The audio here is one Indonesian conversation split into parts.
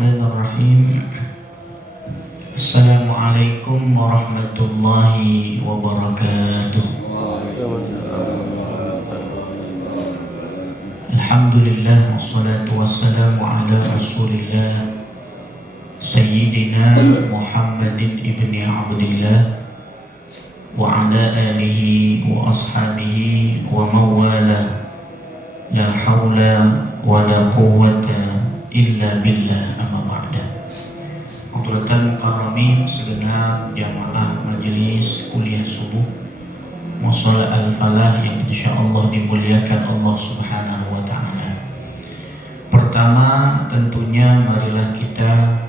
Bismillahirrahmanirrahim. Assalamualaikum warahmatullahi wabarakatuh. Alhamdulillah wassalatu wassalamu ala Rasulillah Sayyidina Muhammadin ibni Abdillah wa ala alihi wa ashabihi wa mawala. La hawla wa la quwwata illa billah, amma ba'da. Hadratul mukarramin, segenap jamaah majelis kuliah subuh Mushola Al-Falah yang insyaallah dimuliakan Allah Subhanahu wa taala. Pertama, tentunya marilah kita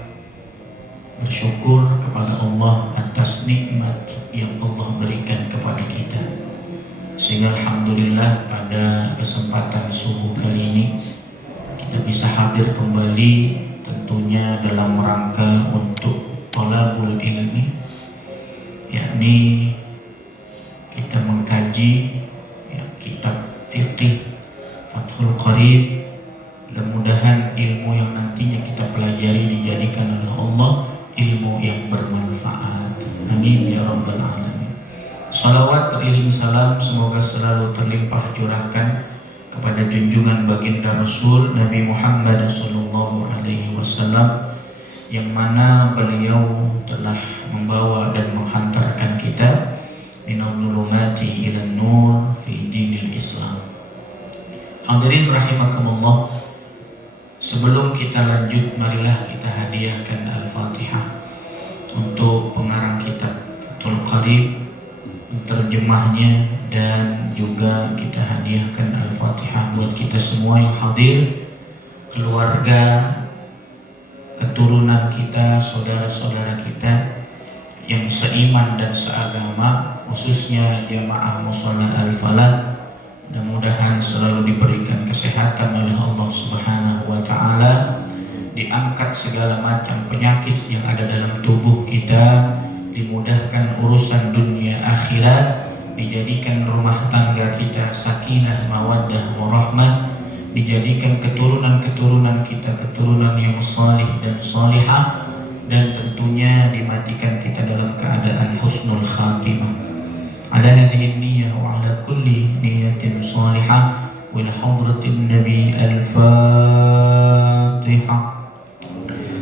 bersyukur kepada Allah atas nikmat yang Allah berikan kepada kita, sehingga alhamdulillah pada kesempatan subuh kali ini kita bisa hadir kembali, tentunya dalam rangka untuk thalabul ilmi, yakni kita mengkaji kitab fiqih Fathul Qarib. Mudah-mudahan ilmu yang nantinya kita pelajari dijadikan oleh Allah ilmu yang bermanfaat. Amin ya rabbal alamin. Salawat beriring salam semoga selalu terlimpah curahkan kepada junjungan baginda Rasul Nabi Muhammad sallallahu alaihi wasallam, yang mana beliau telah membawa dan menghantarkan kita minal zulumati ilan nur fi dinil Islam. Hadirin rahimakumullah, sebelum kita lanjut, marilah kita hadiahkan Al-Fatihah untuk pengarang kitab Fathul Qarib, terjemahnya, dan juga kita hadiahkan Al-Fatihah buat kita semua yang hadir, keluarga, keturunan kita, saudara-saudara kita yang seiman dan seagama, khususnya jamaah Mushola Al-Falah. Mudah-mudahan selalu diberikan kesehatan oleh Allah Subhanahu wa taala, diangkat segala macam penyakit yang ada dalam tubuh kita, dimudahkan urusan dunia akhirat, dijadikan rumah tangga kita sakinah mawaddah warahmah, dijadikan keturunan-keturunan kita keturunan yang salih dan salihah, dan tentunya dimatikan kita dalam keadaan husnul khatimah. Ala hadhihi niyyah wa ala kulli niyatin salihah wa ila hadratin nabi al-Fatihah.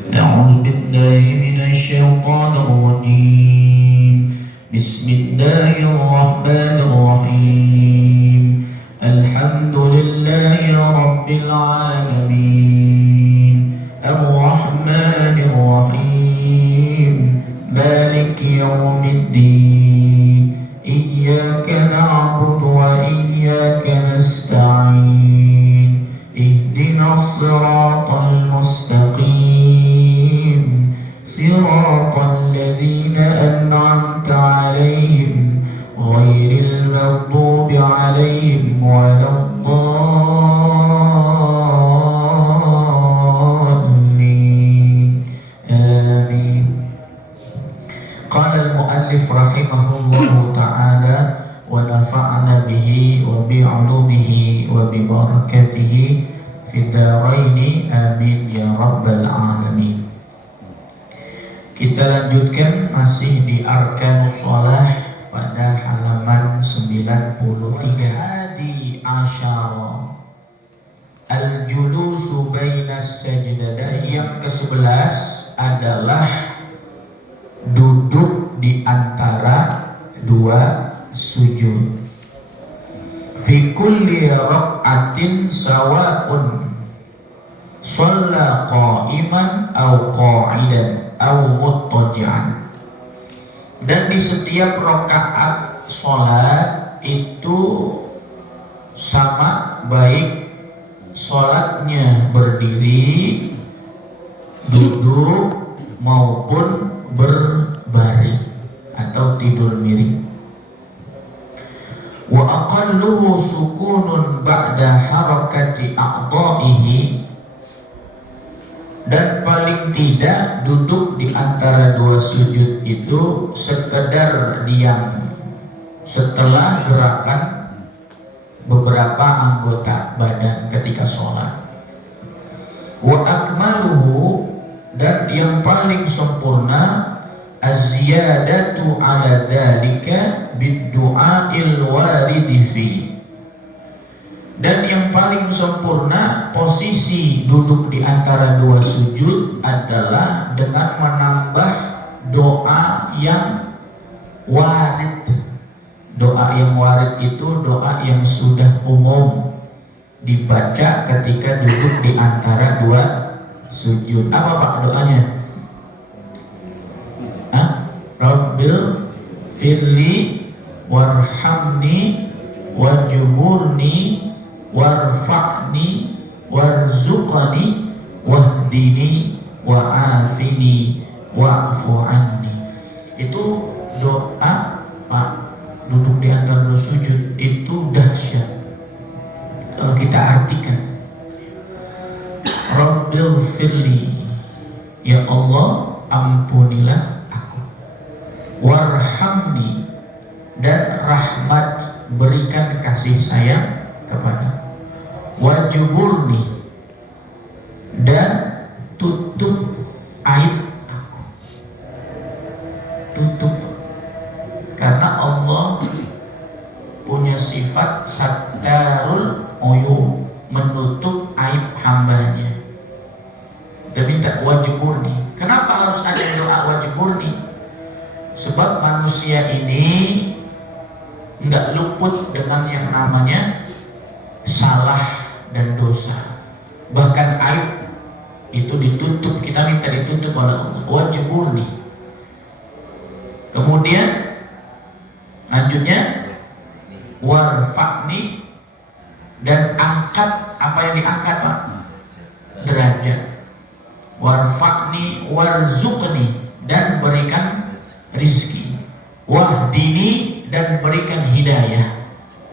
A'udzu billahi minasy syaithanir rajim. Bismillahirrahmanirrahim. Alhamdulillahi rabbil alamin. Ar-Rahmanir Rahim. Maliki yaumiddin. Iyyaka na'budu wa iyyaka nasta'in. Ihdinas siratal mustaqim. Siratal ladzina an'amta 'alaihim ghairil maghdubi 'alaihim waladdallin. Amin. Qala al-muallif rahimahullahu ta'ala wa nafa'ana bihi wa bi'ulumihi wa bi barakatihi fid dharaini amin ya rabbal alamin. Kita lanjutkan masih di Arkanus Shalah pada halaman 93. Hadi asyara al-julusu bainas sajdatain. Yang ke-11 adalah duduk di antara dua sujud. Fi kulli rak'atin sawa'un shalla qa'iman aw qa'idan aw muttaji'an. Dan di setiap rakaat sholat itu sama, baik sholatnya berdiri, duduk maupun berbaring atau tidur miring. Wa aqalluhu sukunun ba'da harakati a'dha'ihi. Dan paling tidak duduk di antara dua sujud itu sekedar diam setelah gerakan beberapa anggota badan ketika sholat. Wa akmaluhu dan yang paling sempurna az-ziyadatu ala dzalika bid-du'ail waridi fi. Dan yang paling sempurna posisi duduk di antara dua sujud adalah dengan menambah doa yang warid. Doa yang warid itu doa yang sudah umum dibaca ketika duduk di antara dua sujud. Apa Pak doanya? Rabbil firli warhamni wajburni warfa'ni warzuqni wahdini wa'afini wa'fu anni. Itu doa Pak duduk di antara dua sujud itu dahsyat kalau kita artikan. Rabbil firli, ya Allah ampunilah aku, warhamni, dan rahmat berikan kasih sayang kepadaku, wajburni, dan tutup aib aku. Tutup, karena Allah punya sifat sattarul uyub, menutup aib hambanya. Kita minta wajburni. Kenapa harus ada doa wajburni? Sebab manusia ini nggak luput dengan yang namanya salah dan dosa. Bahkan aib itu ditutup, kita minta ditutup oleh Allah. Wajburni. Kemudian lanjutnya warfa'ni, dan angkat. Apa yang diangkat Pak? Derajat. Warfa'ni warzuqni, dan berikan rizki. Wahdini, dan berikan hidayah.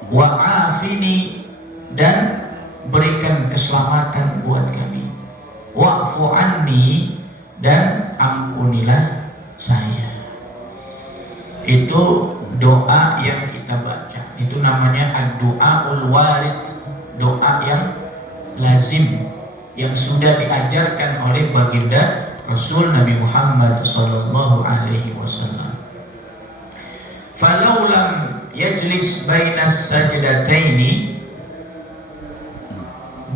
Wa'afini, dan berikan keselamatan buat kami. Wa'fu anni, dan ampunilah saya. Itu doa yang kita baca. Itu namanya ad-du'aul warid, doa yang lazim, yang sudah diajarkan oleh baginda Rasul Nabi Muhammad sallallahu alaihi wasallam. Falau lam yajlis bainas sajdataini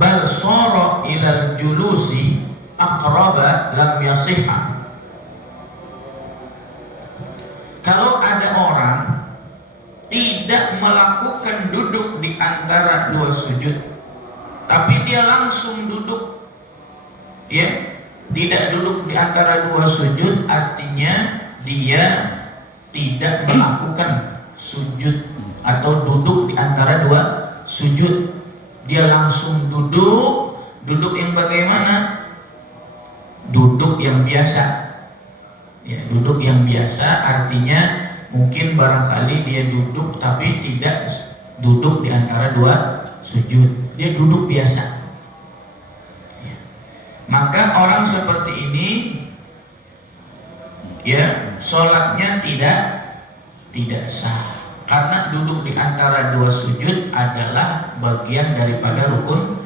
bal sara ilal julusi aqraba lam yasihha. Kalau ada orang tidak melakukan duduk di antara dua sujud, tapi dia langsung duduk, ya, tidak duduk di antara dua sujud, artinya dia tidak melakukan sujud atau duduk di antara dua sujud. Dia langsung duduk. Duduk yang bagaimana? Duduk yang biasa. Ya, duduk yang biasa artinya mungkin barangkali dia duduk tapi tidak duduk di antara dua sujud. Dia duduk biasa. Ya. Maka orang seperti ini, ya, sholatnya tidak sah, karena duduk di antara dua sujud adalah bagian daripada rukun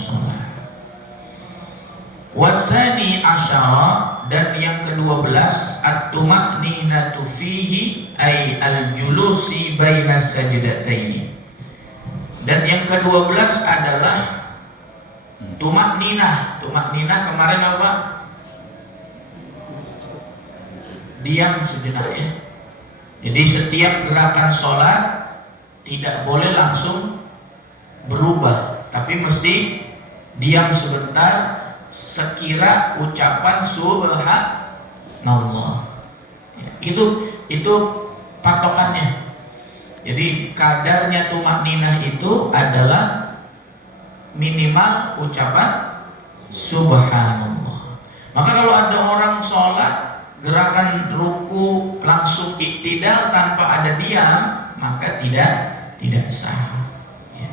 sholat. Wasani asyara, dan yang ke-12 at-tuma'ninatu fihi ay al-julusi bainas sajdataini. Dan yang ke-12 adalah tuma'ninah. Tuma'ninah kemarin apa? Diam sejenak, ya. Jadi setiap gerakan sholat tidak boleh langsung berubah, tapi mesti diam sebentar sekira ucapan subhanallah. Ya, itu patokannya. Jadi kadarnya tumakninah itu adalah minimal ucapan subhanallah. Maka kalau ada orang sholat gerakan ruku langsung iktidal tanpa ada diam, maka tidak sah. Ya.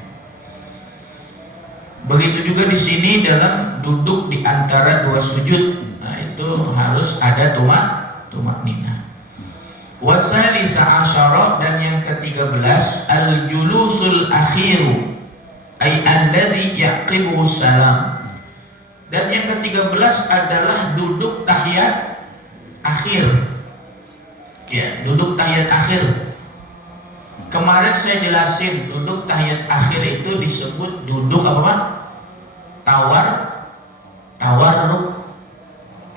Begitu juga di sini dalam duduk di antara dua sujud. Nah, itu harus ada tumakninah. Wasalisa asyara, dan yang ke-13 al-julusul akhiru ay alladhi yaqibu salam. Dan yang ke-13 adalah duduk tahiyat akhir. Ya, duduk tahiyat akhir. Kemarin saya jelasin duduk tahiyat akhir itu disebut duduk apa Pak? Tawarruk.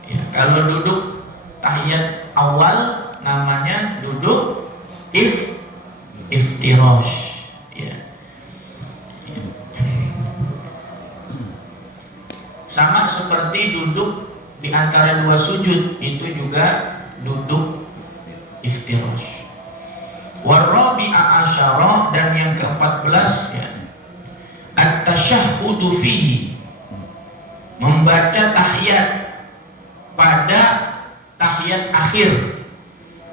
Ya, kalau duduk tahiyat awal namanya duduk iftirash. Ya. Sama seperti duduk di antara dua sujud, itu juga duduk iftirash. Warabi'a asyara, dan yang ke-14 ya, at-tasyahhudu fihi, membaca tahiyat pada tahiyat akhir.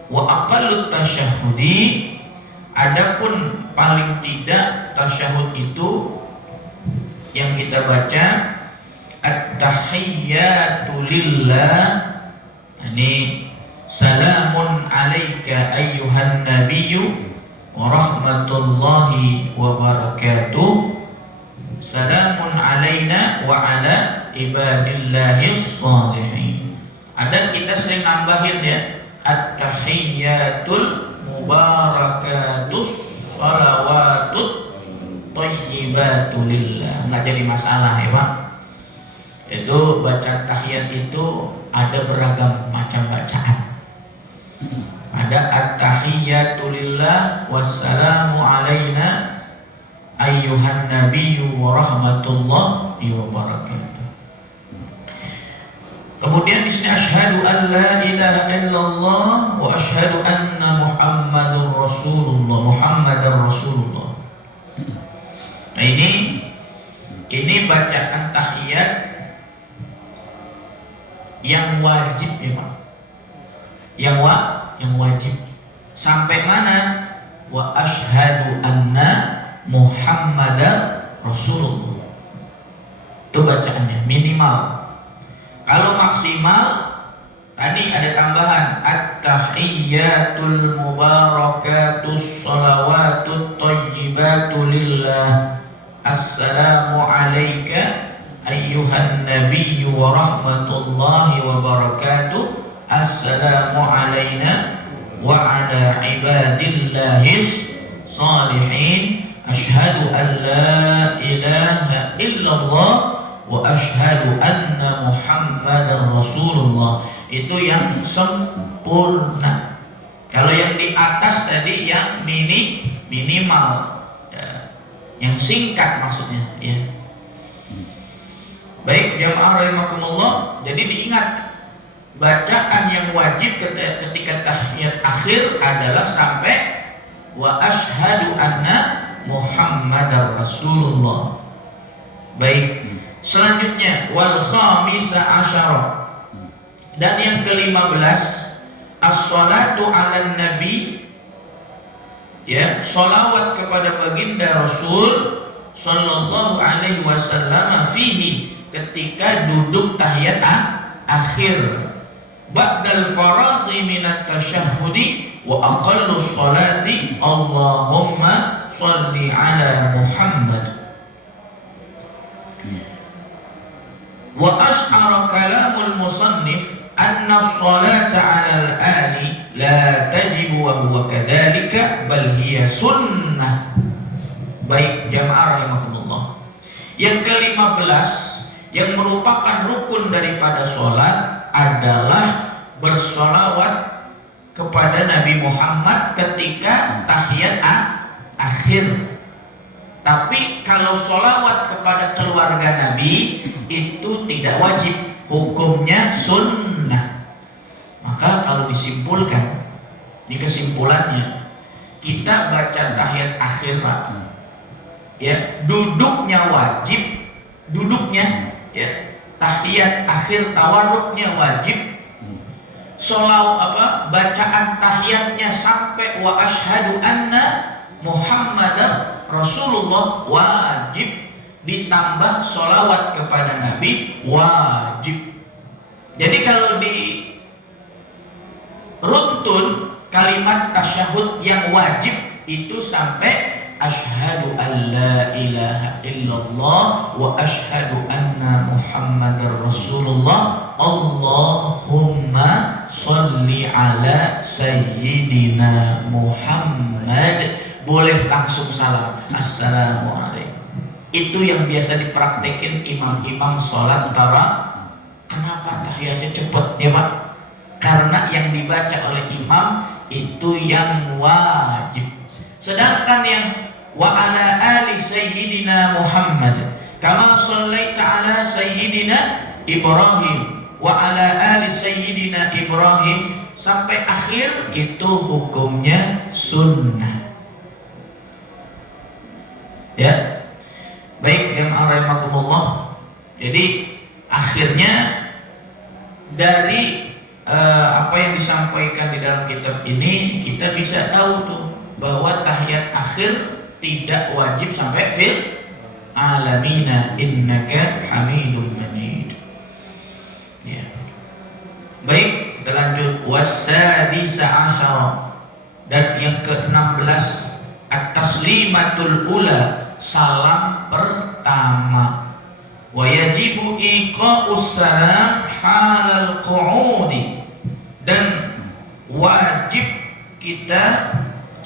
Wa aqallut tasyahhudi, adapun paling tidak tasyahud itu yang kita baca at-tahiyyatu lillah, ini salamun alaika ayyuhan nabiyyu wa rahmatullahi wa barakatuh, salamun alaina wa ala ibadillahis shalihin. Ada kita sering nambahin ya, at-tahiyyatul mubarakatus salawatut thayyibatu lillah. Enggak jadi masalah ya Pak. Itu bacaan tahiyat itu ada beragam macam bacaan. Ada at-tahiyyatu lillah wassalamu alaina ayyuhan nabiyyu wa rahmatullahi wa barakatuh. Kemudian di sini asyhadu an la ilaha illallah wa asyhadu anna muhammadar rasulullah. Nah ini bacaan tahiyat yang wajib ya Pak. Yang wajib. Sampai mana? Wa asyhadu anna muhammadar rasulullah. Itu bacaannya minimal. Kalau maksimal tadi ada tambahan at-tahiyyatul mubarakatus salawatut thayyibatu lillah, assalamu alayka ayyuhan nabiyyu wa rahmatullahi wa barakatuh, assalamu alayna wa ala ibadillahis salihin, asyhadu an la ilaha illallah wa asyhadu anna muhammadar rasulullah. Itu yang sempurna. Kalau yang di atas tadi yang minimal ya, yang singkat maksudnya ya. Baik jamaah rahimakumullah, jadi diingat bacaan yang wajib ketika tahiyat akhir adalah sampai wa asyhadu anna muhammadar rasulullah. Baik, selanjutnya wal khamisa asyara, dan yang ke-15 as-salatu 'alan nabi, ya, salawat kepada baginda Rasul sallallahu alaihi wasallam fihi, ketika duduk tahiyat akhir, ba'dal faradhi minat tasyahhudi wa aqallu sholati Allahumma sholli ala Muhammad. Wa ash'ara kalamul musannif anna sholata ala al-ali la tajibu wa huwa kadhalika bal hiya sunnah. Baik jamaah rahimakumullah, yang ke-15 yang merupakan rukun daripada sholat adalah bersolawat kepada Nabi Muhammad ketika tahiyat akhir. Tapi kalau sholawat kepada keluarga Nabi itu tidak wajib, hukumnya sunnah. Maka kalau disimpulkan, di kesimpulannya, kita baca tahiyat akhir Pak, ya, duduknya wajib, duduknya ya, tahiyat akhir tawarruknya wajib, bacaan tahiyatnya sampai wa asyhadu anna muhammadar rasulullah wajib, ditambah sholawat kepada Nabi wajib. Jadi kalau di runtun kalimat tasyahud yang wajib itu sampai asyhadu an la ilaha illallah wa asyhadu anna Muhammadar Rasulullah. Allahumma sholli ala sayyidina Muhammad. Boleh langsung salam, assalamualaikum. Itu yang biasa dipraktekin imam-imam sholat tarawih. Kenapa tahiyatnya cepat ya Pak? Karena yang dibaca oleh imam itu yang wajib. Sedangkan yang wa ala ali sayyidina Muhammad kama shallaita ala sayyidina Ibrahim wa ala ali sayyidina Ibrahim sampai akhir itu hukumnya sunnah. Ya, baik jamaah rahimakumullah. Jadi akhirnya dari apa yang disampaikan di dalam kitab ini kita bisa tahu tuh bahwa tahiyat akhir tidak wajib sampai fil alamina innaka hamidum majid. Ya. Baik, kita lanjut wasadisa asyara. Dan yang ke-16 at-taslimatul ula, salam pertama. Wa yajibu iqa'us salam halal qu'udi, dan wajib kita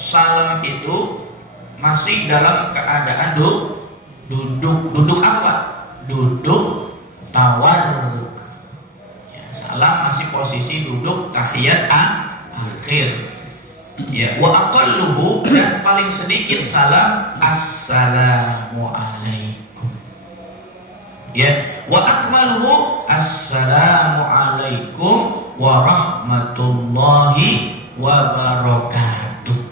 salam itu masih dalam keadaan duduk apa? Duduk tawarruk. Ya, salam masih posisi duduk tahiyat akhir. Ya, wa aqalluhu, dan paling sedikit salam assalamu alaikum. Ya, wa akmaluhu assalamu alaikum wa rahmatullahi wa barakatuh.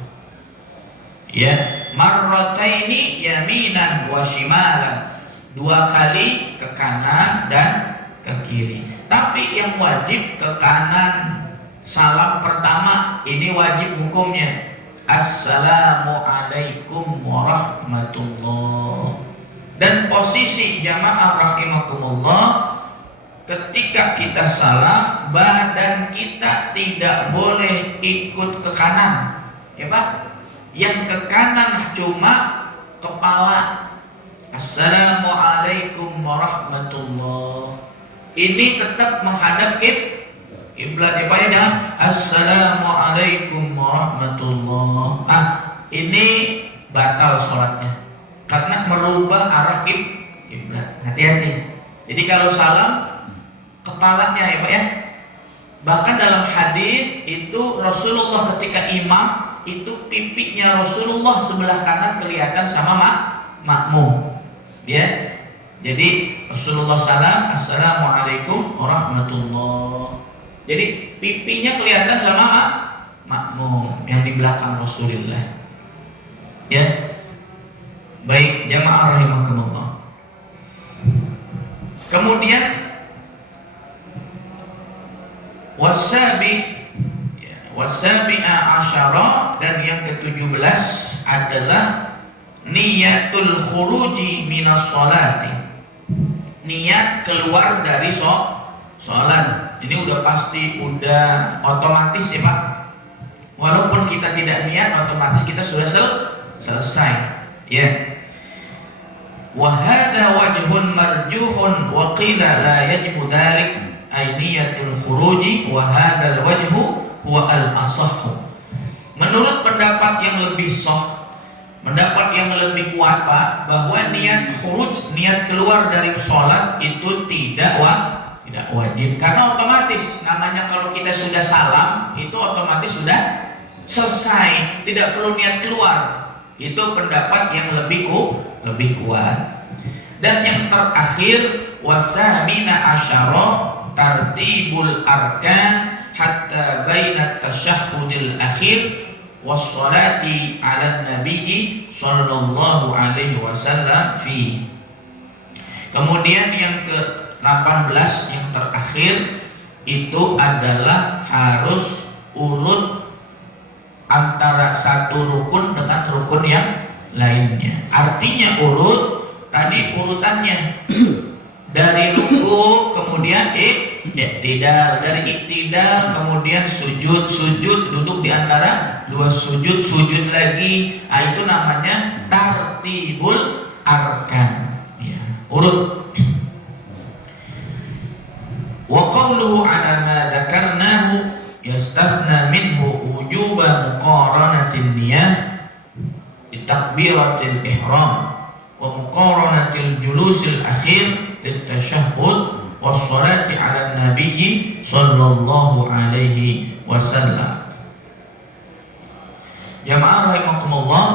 Ya, marrataini yaminan wa shimalan, 2 kali ke kanan dan ke kiri. Tapi yang wajib ke kanan, salam pertama ini wajib hukumnya assalamu alaikum warahmatullah. Dan posisi jamaah rahimakumullah, ketika kita salam badan kita tidak boleh ikut ke kanan, ya Pak. Yang ke kanan cuma kepala. Assalamu alaikum warahmatullah. Ini tetap menghadap kiblat ya Pak, ya. Assalamu alaikum warahmatullah. Ini batal sholatnya karena merubah arah kiblat. Hati-hati. Jadi kalau salam kepalanya ya Pak ya. Bahkan dalam hadis itu Rasulullah ketika imam itu pipinya Rasulullah sebelah kanan kelihatan sama makmum. Ya. Jadi Rasulullah salam assalamualaikum warahmatullah. Jadi pipinya kelihatan sama makmum yang di belakang Rasulullah. Ya. Baik, jamaah rahimakumullah. Kemudian wasabi'a asyara, dan yang ke-17 adalah niyatul khuruji minas sholati, niat keluar dari sholat. Ini udah pasti, udah otomatis ya Pak. Walaupun kita tidak niat, otomatis kita sudah selesai. Ya. Wa hadza wajhun marjuhun wa qila la yajibu dzalik ay niyatul khuruji wa hadzal wajhu huwa al-asahhu. Menurut pendapat yang lebih pendapat yang lebih kuat Pak, bahwa niat khuruj, niat keluar dari sholat itu tidak wajib, karena otomatis namanya kalau kita sudah salam itu otomatis sudah selesai, tidak perlu niat keluar. Itu pendapat yang lebih kuat. Dan yang terakhir wasamina asyara tartibul arkan hatta baina tasyahhudil akhir wassalati ala nabiyyi sallallahu alaihi wasallam fi. Kemudian yang ke-18 yang terakhir itu adalah harus urut antara satu rukun dengan rukun yang lainnya. Artinya urut tadi urutannya dari ruku kemudian iktidal, dari iktidal kemudian sujud, duduk di antara dua sujud, lagi. Itu namanya tartibul arkan, ya, urut. Wa qawluhu ala ma dzakarnahu yastafna minhu wujuba muqaranatin niyah bi takbiratil ihram wa muqaranatil julusil akhir lit tasyahhud wassalati ala nabiyyi sallallahu alaihi wasallam. Jamaah rahimakumullah,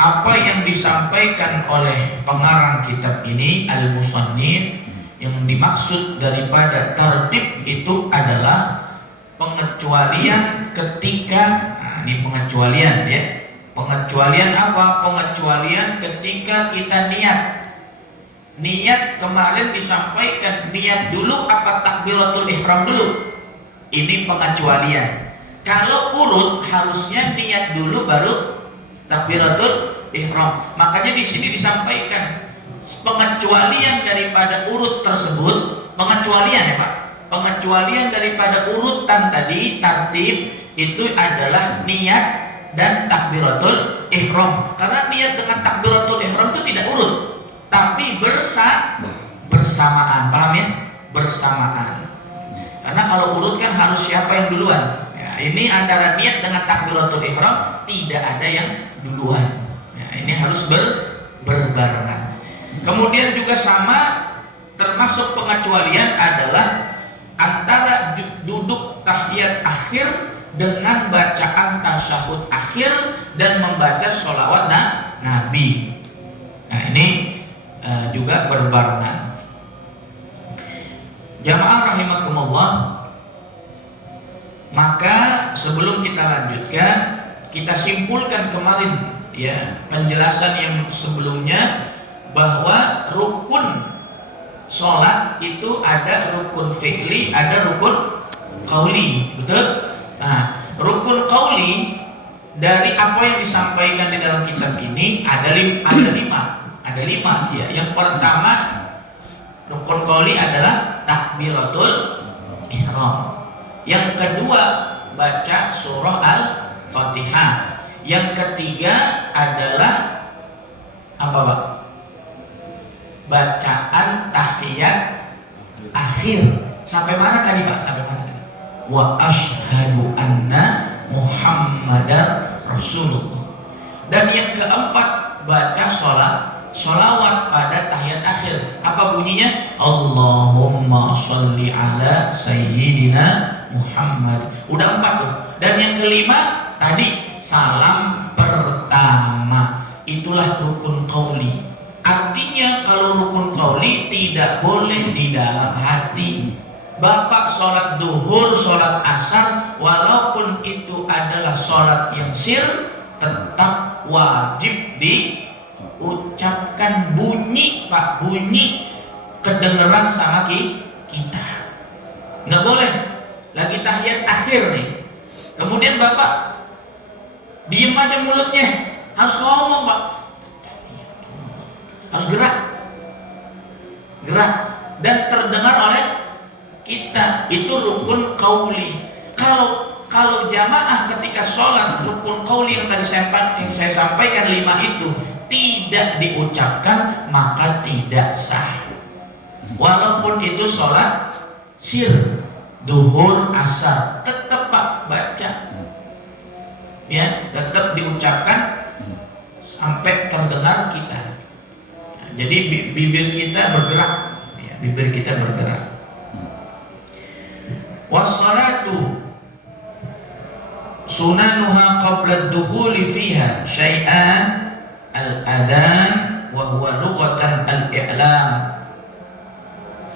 apa yang disampaikan oleh pengarang kitab ini al-musannif, yang dimaksud daripada tertib itu adalah pengecualian ketika, ini pengecualian ya. Pengecualian apa? Pengecualian ketika kita niat. Niat kemarin disampaikan niat dulu apa takbiratul ihram dulu? Ini pengecualian. Kalau urut harusnya niat dulu baru takbiratul ihram. Makanya di sini disampaikan pengecualian daripada urut tersebut, pengecualian ya Pak. Pengecualian daripada urutan tadi, tartib itu adalah niat dan takbiratul ihram. Karena niat dengan takbiratul ihram itu tidak urut, tapi bersamaan, paham ya? Bersamaan. Karena kalau urut kan harus siapa yang duluan. Ya, ini antara niat dengan takbiratul ihram tidak ada yang duluan. Ya, ini harus berbarengan. Kemudian juga sama, termasuk pengecualian adalah antara duduk tahiyat akhir dengan bacaan tasyahud akhir dan membaca sholawat Nabi. Nah ini juga berbarengan. Jamaah rahimakumullah, maka sebelum kita lanjutkan, kita simpulkan kemarin ya penjelasan yang sebelumnya, bahwa rukun sholat itu ada rukun fi'li, ada rukun qauli, betul? Nah, rukun qauli dari apa yang disampaikan di dalam kitab ini ada lima ya. Yang pertama, rukun qauli adalah takbiratul ihram. Yang kedua, baca surah Al-Fatihah. Yang ketiga adalah apa Pak? Bacaan tahiyat akhir. Sampai mana tadi Pak? Sampai mana tadi? Wa asyhadu anna Muhammadar Rasulullah. Dan yang keempat, baca sholawat pada tahiyat akhir. Apa bunyinya? Allahumma sholli ala sayyidina Muhammad. Udah 4 tuh. Dan yang kelima tadi salam pertama. Itulah rukun qauli. Artinya kalau rukun qauli tidak boleh di dalam hati. Bapak sholat duhur, sholat asar, walaupun itu adalah sholat yang sir, tetap wajib diucapkan. Bunyi Pak, bunyi kedengeran sama kita. Nggak boleh lagi tahiyat akhir nih, kemudian Bapak diem aja mulutnya, harus ngomong Pak, harus gerak dan terdengar oleh kita. Itu rukun qauli. Kalau jamaah ketika sholat rukun qauli yang tadi saya sampaikan 5 itu tidak diucapkan, maka tidak sah. Walaupun itu sholat sir, duhur, asar, tetap Pak baca ya, tetap diucapkan sampai terdengar kita. Jadi bibir kita bergerak ya, bibir kita bergerak. Wassalatu sunanuha qabla ad-dukhuli fiha syai'an al-adhan wa huwa lughatan al-i'lam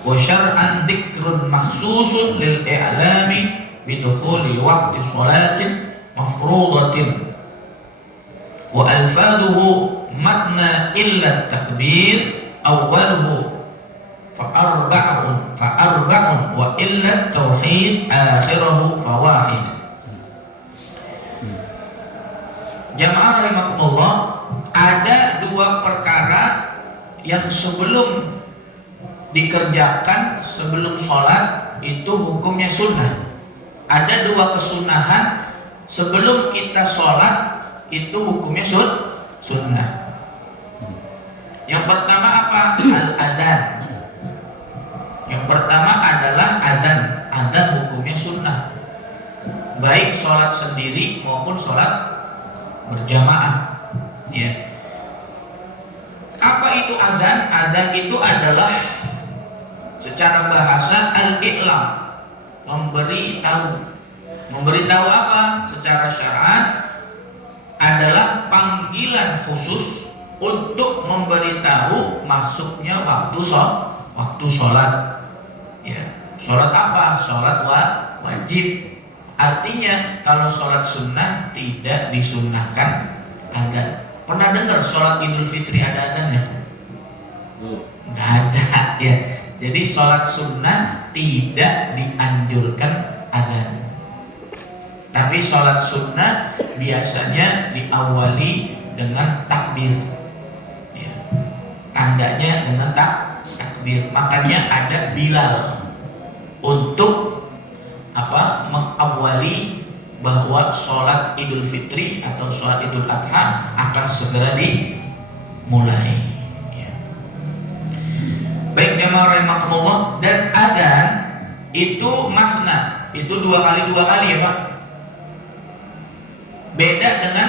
wa syar'an dzikrun mahsusun lil-i'lami bidukhuli waqti sholatin mafruḍatin wa alfaduhu makna illa takbir awwaluhu fa'arba'un wa illa tauhid akhirahu fawahid. Jamaah rahimakumullah, ada 2 perkara yang sebelum dikerjakan sebelum sholat itu hukumnya sunnah. Ada dua kesunahan sebelum kita sholat itu hukumnya sunnah. Yang pertama apa? Al-adzan. Yang pertama adalah adzan. Adzan hukumnya sunnah, baik sholat sendiri maupun sholat berjamaah. Ya. Apa itu adzan? Adzan itu adalah secara bahasa al-i'lam, memberi tahu. Memberi tahu apa? Secara syar'an adalah panggilan khusus untuk memberitahu masuknya waktu sholat. Ya. Sholat apa? Sholat wajib. Artinya kalau sholat sunnah tidak disunnahkan adzan. Pernah dengar sholat Idul Fitri ada adzannya? Nggak ada ya. Jadi sholat sunnah tidak dianjurkan adzan. Tapi sholat sunnah biasanya diawali dengan takbir. Ya. Tandanya dengan takbir. Makanya ada Bilal untuk mengawali bahwa sholat Idul Fitri atau sholat Idul Adha akan segera dimulai. Ya. Baik jamaah rahimakumullah, dan adzan itu makna itu dua kali ya Pak. Beda dengan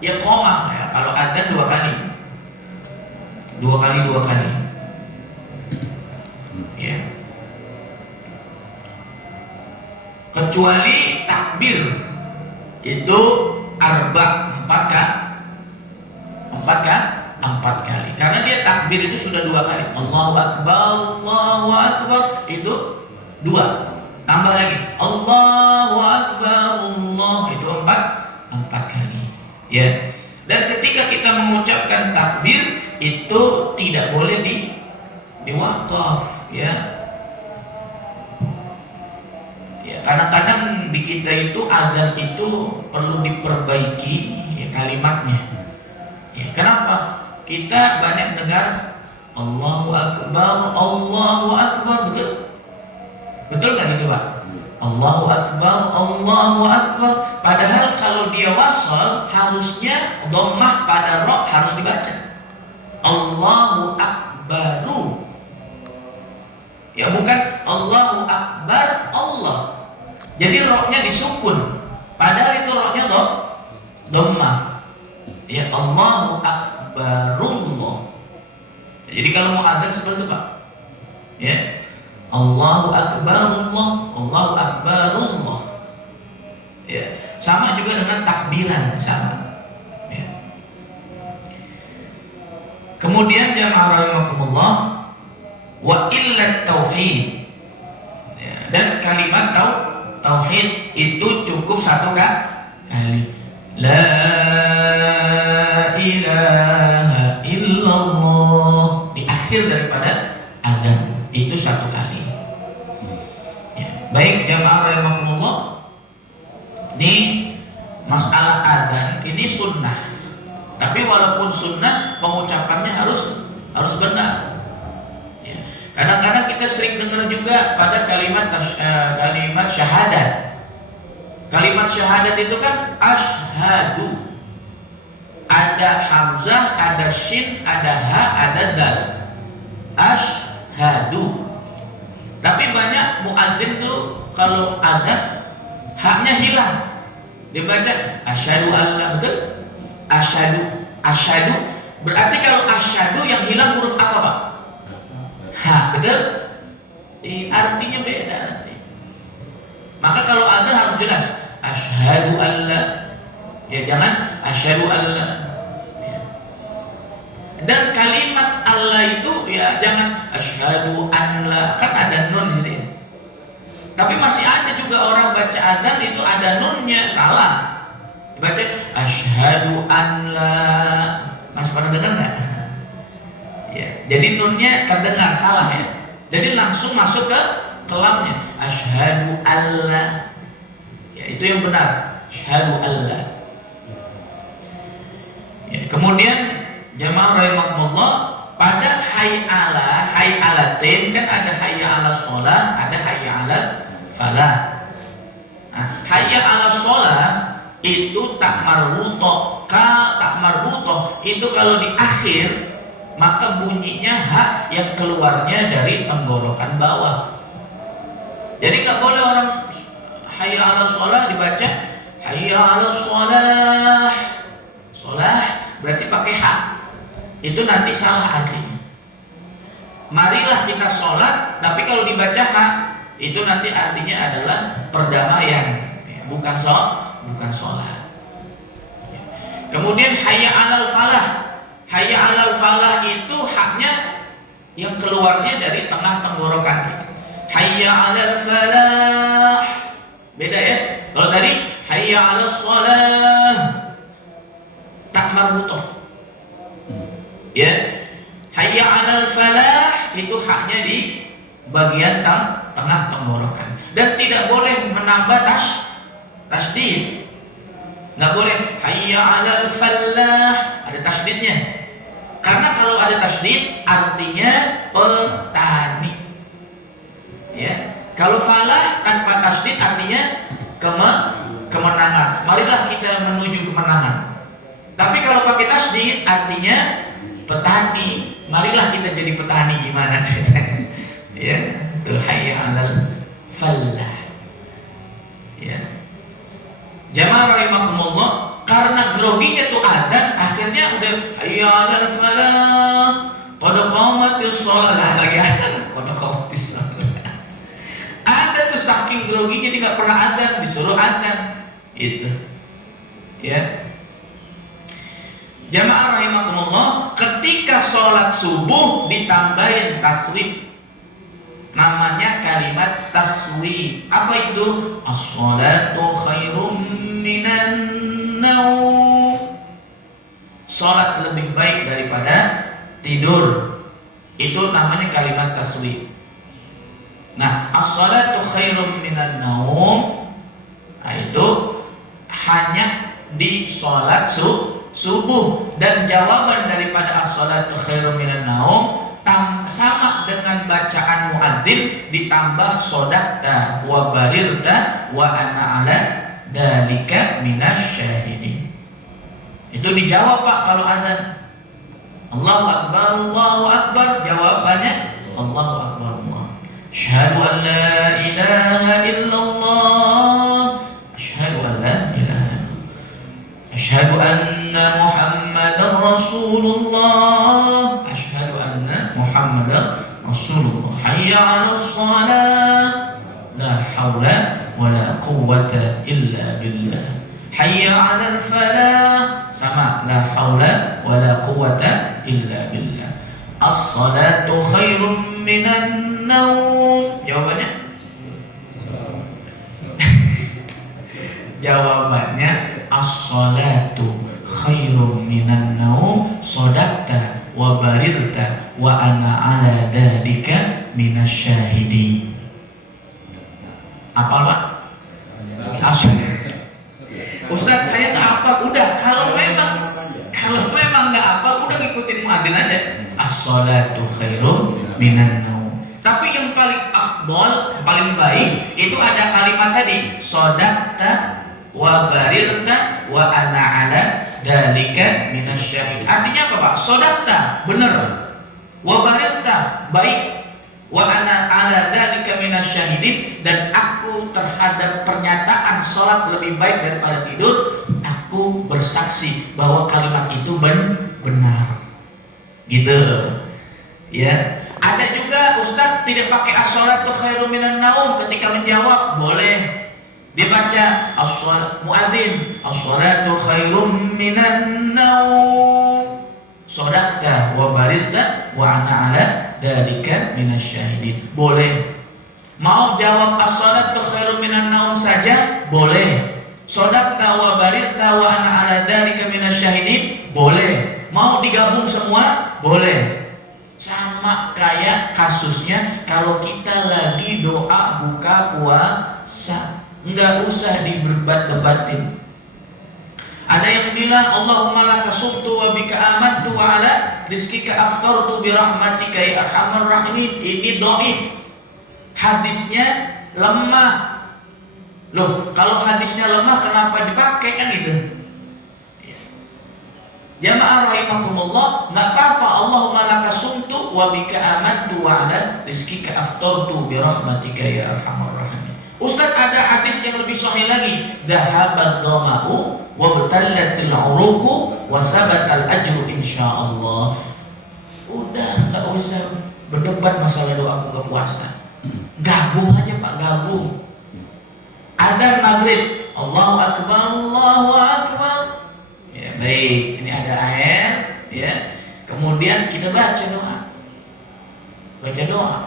iqamah ya. Kalau adzan dua kali. Ya. Kecuali takbir itu empat kali. Karena dia takbir itu sudah dua kali. Allahu Akbar itu dua. Tambah lagi Allahu Akbar, Allah itu empat kali. Ya. Dan ketika kita mengucapkan takbir itu tidak boleh diwakaf ya. Kadang-kadang di kita itu adzan itu perlu diperbaiki ya, kalimatnya. Ya, kenapa? Kita banyak dengar Allahu Akbar, betul? Betul nggak gitu Pak? Allahu Akbar. Padahal kalau dia wasal harusnya dhammah pada ra harus dibaca. Allahu Akbaru. Ya bukan Allahu Akbar Allah. Jadi roknya disukun, padahal itu roknya dhammah. Ya Allahu Akbarullah. Jadi kalau mau adzan seperti itu Pak. Ya Allahu Akbarullah, Allahu Akbarullah. Ya sama juga dengan takbiran sama. Ya. Kemudian jamaah rahimakumullah, wa illat tauhid. Ya, dan kalimat tauhid itu cukup satu kali. La ilaha illallah di akhir daripada adzan itu satu kali. Ya. Baik jamaah rahimakumullah, ini masalah adzan ini sunnah. Tapi walaupun sunnah pengucapannya harus benar. Ya. Kadang-kadang kita sering dengar juga pada kalimat syahadat. Kalimat syahadat itu kan asyhadu. Ada hamzah, ada shin, ada ha, ada dal. Asyhadu. Tapi banyak muadzin tuh kalau adzan haknya hilang. Dibaca asyhadu alla, betul? Asyhadu. Berarti kalau asyhadu yang hilang huruf apa, Pak? Ha, betul? Artinya beda nanti. Maka kalau adzan harus jelas asyhadu alla. Ya jangan asyhadu alla. Ya. Dan kalimat Allah itu ya jangan asyhadu alla. Kan ada nun di situ ya. Tapi masih ada juga orang baca adzan itu ada nunnya, salah. Dibaca asyhadu alla. Masih pernah dengar enggak? Ya, jadi nunnya terdengar salah ya. Jadi langsung masuk ke kelamnya asyhadu alla. Ya, itu yang benar. Asyhadu alla. Ya, kemudian jamaah rahimakumullah pada hayy ala sholatin kan ada hayya 'alas shalah, ada hayya 'alal falah. Nah, hayya 'alas shalah itu tak marbutoh. Tak marbutoh itu kalau di akhir maka bunyinya ha yang keluarnya dari tenggorokan bawah. Jadi nggak boleh orang hayya 'alas shalah dibaca hayya 'alas shalah. Shalah berarti pakai ha. Itu nanti salah artinya. Marilah kita sholat, tapi kalau dibaca ha, itu nanti artinya adalah perdamaian, bukan sholat. Kemudian hayya 'alal falah. Hayya 'alal falah itu haknya yang keluarnya dari tengah tenggorokan kita. Hayya 'alal falah. Beda ya. Kalau dari hayya 'alas shalah tak marbutoh. Ya. Hayya 'alal falah itu haknya di bagian tengah tenggorokan dan tidak boleh menambah tasdid. Nggak boleh hayya 'alal falah ada tasdidnya. Karena kalau ada tasdid artinya petani. Ya. Kalau falah tanpa tasdid artinya kemenangan. Marilah kita menuju kemenangan. Tapi kalau pakai tasdid artinya petani. Marilah kita jadi petani, gimana ceritanya? Ya, itu hayya 'alal falah. Ya. Jamaah rahimakumullah, karena groginya tuh adzan, akhirnya udah hayya 'alal falah, qad qamatis shalah lagi ada, qad qamatis shalah. Ada tuh saking groginya dia nggak pernah adzan, disuruh adzan. Itu. Ya. Jamaah rahimakumullah, ketika sholat subuh ditambahin taswib, namanya kalimat taswib. Apa itu? As-sholatu khairum minan naum. Sholat lebih baik daripada tidur. Itu namanya kalimat taswib. Nah, as-sholatu khairum minan naum, nah, itu hanya di sholat subuh, dan jawaban daripada as-sholatu khairum minan naum sama dengan bacaan muadzin ditambah sodakta wa barirta wa ana ala dalika minasyahidin. Itu dijawab Pak kalau adzan. Allahu akbar, Allahu akbar, jawabannya Allahu akbar, Allah. Asyhadu an la ilaha illallah, asyhadu an la ilaha illallah, asyhadu anna Muhammadar Rasulullah, asyhadu anna Muhammadar Rasulullah. Hayya 'alas shalah, la haula wala quwwata illa billah. Hayya 'alal falah, sama, la haula wala quwwata illa billah. As-salatu khairum minan naum. Jawabannya? Jawabannya as-salatu khairum minan naum, sodakta wa barirta wa ana ala dalika minasyahidin. Apa Pak? Ustaz saya nggak hafal. Udah, kalau memang nggak hafal, udah ngikutin muadzin aja. As-salatu khairum minan naum. Tapi yang paling afdol, paling baik itu ada kalimat tadi, sodakta wa barirta wa ana ala dalika minasyahid. Artinya apa Pak? Sodakta, benar. Wa barirta, baik. Wa ana ala dalika minasyahidin, dan aku terhadap pernyataan sholat lebih baik daripada tidur, aku bersaksi bahwa kalimat itu benar. Gitu. Ya. Ada juga Ustaz tidak pakai as-sholatu khairum minan naum ketika menjawab, boleh. Dia baca as-sholat muadzin, as-sholatu khairum minan naum, sodakta wa barirta wa ana ala dalika minasyahidin. Boleh. Mau jawab as-sholatu khairum minan naum saja, boleh. Sodakta wa barirta wa ana ala dalika minasyahidin, boleh. Mau digabung semua, boleh. Sama kayak kasusnya kalau kita lagi doa buka puasa, enggak usah diberdebat-debatin. Ada yang bilang Allahumma laka sumtu wa bika amantu wa ala rizqika aftartu bi rahmatika ya arhamar rahimin, ini dhaif. Hadisnya lemah. Loh, kalau hadisnya lemah kenapa dipakai kan gitu? Jamaah rahimakumullah, enggak apa-apa. Allahumma laka sumtu wa bika amantu wa ala rizqika aftartu bi rahmatika ya arhamar rahimin. Ustaz, ada hadis yang lebih sahih lagi. Dhahabat dhama'u wa batallatil uruqu wa sabatal ajru insyaallah. Udah, enggak usah berdebat masalah doa buka puasa. Gabung aja Pak, gabung. Adzan maghrib, Allahu akbar, Allahu akbar. Ya, baik, ini ada air, ya. Kemudian kita baca doa. Baca doa.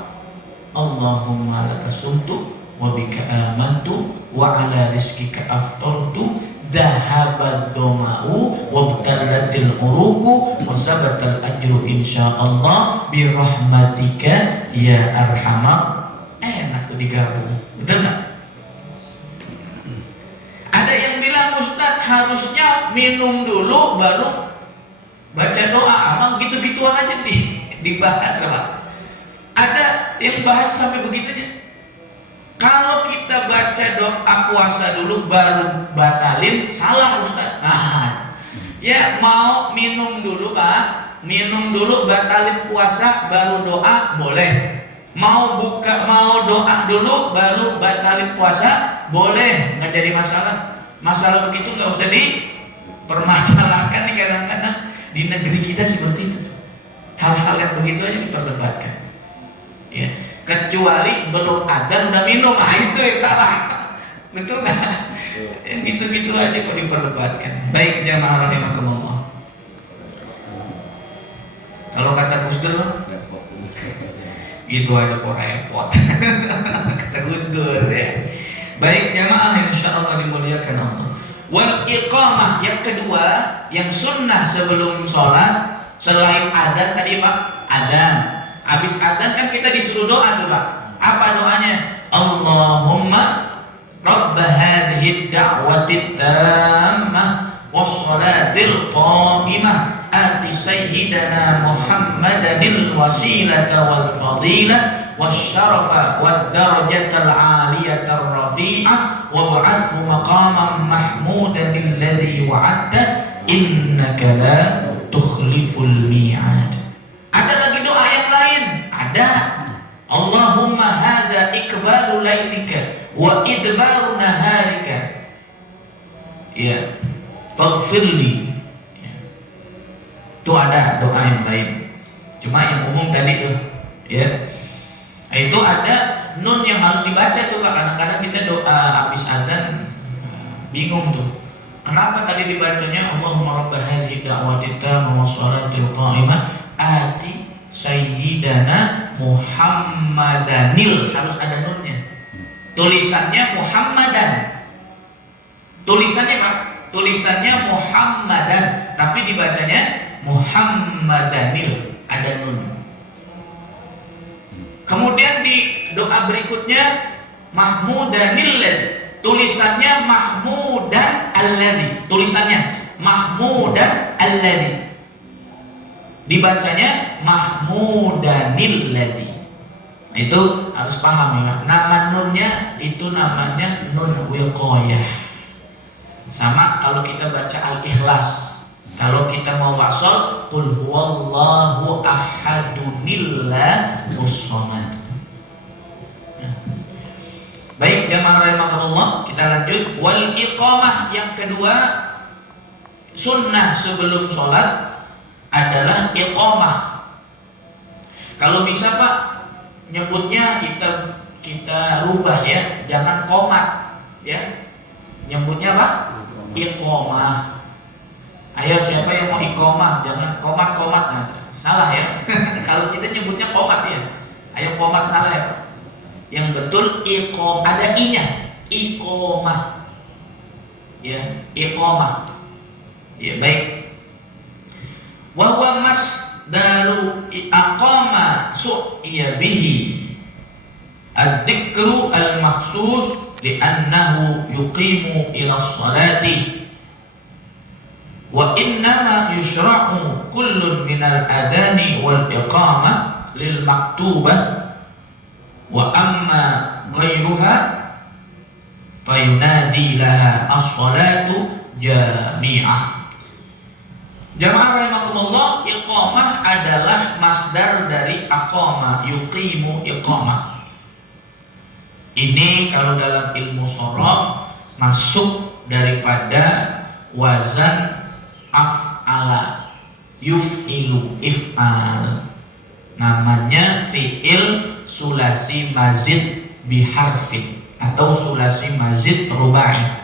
Allahumma laka sumtu wa bika amantu wa ala rizqika aftartu dhahabad dhama'u wa btallatil uruqu wa sabatal ajru insyaallah bi rahmatika ya arhamar. Enak tuh digabung. Betul enggak? Ada yang bilang Ustaz harusnya minum dulu baru baca doa. Emang gitu-gituan aja dibahas apa? Ada yang bahas sampai begitunya. Kalau kita baca doa puasa dulu baru batalin, salah Ustaz. Nah, ya mau minum dulu Pak, minum dulu batalin puasa baru doa boleh. Mau doa dulu baru batalin puasa boleh, nggak jadi masalah. Masalah begitu nggak usah dipermasalahkan nih, kadang-kadang di negeri kita seperti itu. Hal-hal yang begitu aja diperdebatkan. Ya, kecuali belum adzan udah minum, itu yang salah. Betul nggak? Yang gitu-gitu aja kok diperdebatkan. Baik jamaah rahimakumullah. Kalau kata Gus Dur, itu aja kok repot. Kata Gus Dur ya. Baik jamaah insyaallah dimuliakan Allah. Wal iqamah yang kedua, yang sunnah sebelum sholat selain adzan tadi Pak, adzan. Habis adzan kan kita disuruh doa tuh Pak. Apa doanya? Allahumma rabb hadhihi ad-da'wati tammah was-salatil qa'imah ati sayyidana Muhammadanil wasilata wal fadilah wasyarafa wad darajatal aliyatar rafi'ah wa ba'athu maqaman mahmudan alladhi wa'adta innaka la tukhliful mi'ad. Ada lagi doa yang lain? Ada. Allahumma hadza ikbalu lailika wa idbaru naharika. Ya. Faghfirli. Itu ada doa yang lain. Cuma yang umum tadi tuh, ya. Itu ada nun yang harus dibaca tuh Pak. Kadang-kadang kita doa habis adzan bingung tuh. Kenapa tadi dibacanya Allahumma rabb hadhihi da'wati tammah was salatil qa'imah ati sayyidana Muhammadanil, harus ada nunnya. Tulisannya Muhammadan. Tulisannya Pak, tulisannya Muhammadan, tapi dibacanya Muhammadanil, ada nun. Kemudian di doa berikutnya Mahmudanil, tulisannya Mahmudan alladzi, tulisannya Mahmudan alladzi, dibacanya Mahmudanil ladzi. Itu harus paham ya. Nama nunnya itu namanya nun wiqayah. Sama kalau kita baca Al-Ikhlas. Kalau kita mau wasol, qul huwallahu ahadunillahus samad. Baik jamaah rahimakumullah, kita lanjut. Wal iqamah yang kedua, sunnah sebelum sholat adalah iqamah. Kalau bisa Pak, nyebutnya kita rubah ya, jangan qomat ya. Nyebutnya Pak, iqamah. Ayo siapa yang mau iqamah, jangan komat-komat. Nah, salah ya. Kalau kita nyebutnya komat ya. Ayo komat salah ya Pak. Yang betul iqamah, ada i-nya. Iqamah. Ya, iqamah. Ya, baik. Wa huwa masdaru aqama su'iya bihi ad-dzikru al-makhsus li'annahu yuqimu ila sholati. Wa innama yushra'u kullun minal adani wal iqamah lil maktubah wa amma ghairuha fayunadi laha as-salatu jami'ah. Jamaah rahimakumullah, iqamah adalah masdar dari aqama, yuqimu iqamah. Ini kalau dalam ilmu shoraf masuk daripada wazan af'ala, yuf'ilu, if'al. Namanya fi'il sulasi mazid biharfin atau sulasi mazid rubai.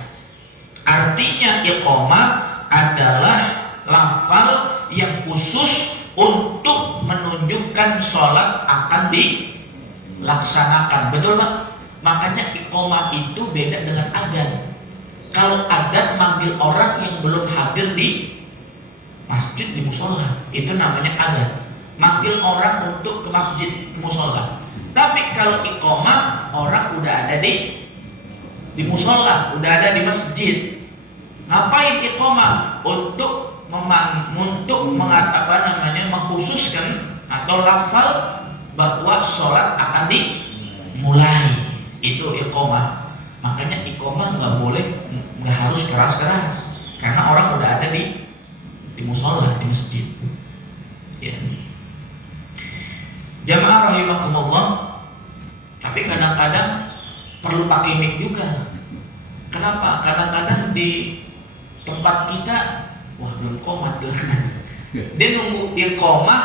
Artinya iqamah adalah lafal yang khusus untuk menunjukkan sholat akan dilaksanakan. Betul Pak? Makanya iqamah itu beda dengan adzan. Kalau adzan manggil orang yang belum hadir di masjid, di musola, itu namanya adzan. Manggil orang untuk ke masjid, ke musola. Tapi kalau iqamah, orang udah ada di musola, udah ada di masjid. Ngapain iqamah? Untuk mengkhususkan atau lafal bahwa sholat akan dimulai. Itu iqamah. Makanya iqamah nggak harus keras-keras, karena orang udah ada di musola, di masjid. Ya. Jamaah rahimakumullah, tapi kadang-kadang perlu pakai mic juga. Kenapa? Kadang-kadang di tempat kita, wah belum qomat tuh. Dia nunggu iqamah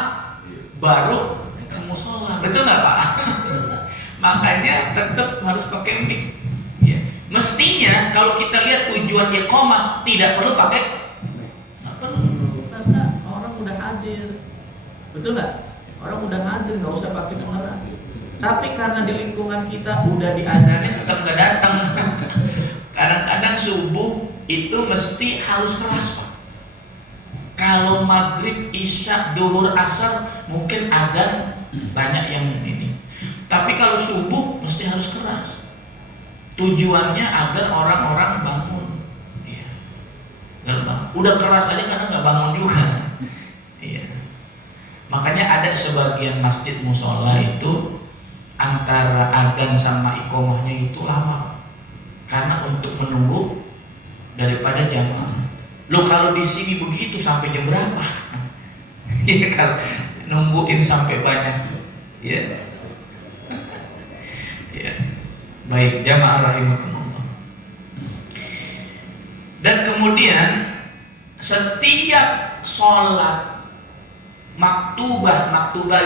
baru ke musola. Betul nggak Pak? Makanya tetap harus pakai mic. Mestinya kalau kita lihat tujuan iqamah tidak perlu pakai, nggak perlu, karena orang udah hadir, betul nggak? Orang udah hadir, nggak usah pakai pengeras. Tapi karena di lingkungan kita udah diadanin tetap nggak datang. Kadang-kadang subuh itu mesti harus keras Pak. Kalau maghrib, isya, duhur, asar mungkin adzan banyak yang ini. Tapi kalau subuh mesti harus keras. Tujuannya agar orang-orang bangun. Ya. Udah keras aja kadang nggak bangun juga. Ya. Makanya ada sebagian masjid musola itu antara adzan sama iqamahnya itu lama, karena untuk menunggu daripada jamaah. Lo kalau di sini begitu sampai jam berapa? Ya kan, nungguin sampai banyak. Ya. Ya. Baik, jamaah rahimakumullah. Dan kemudian setiap sholat maktubah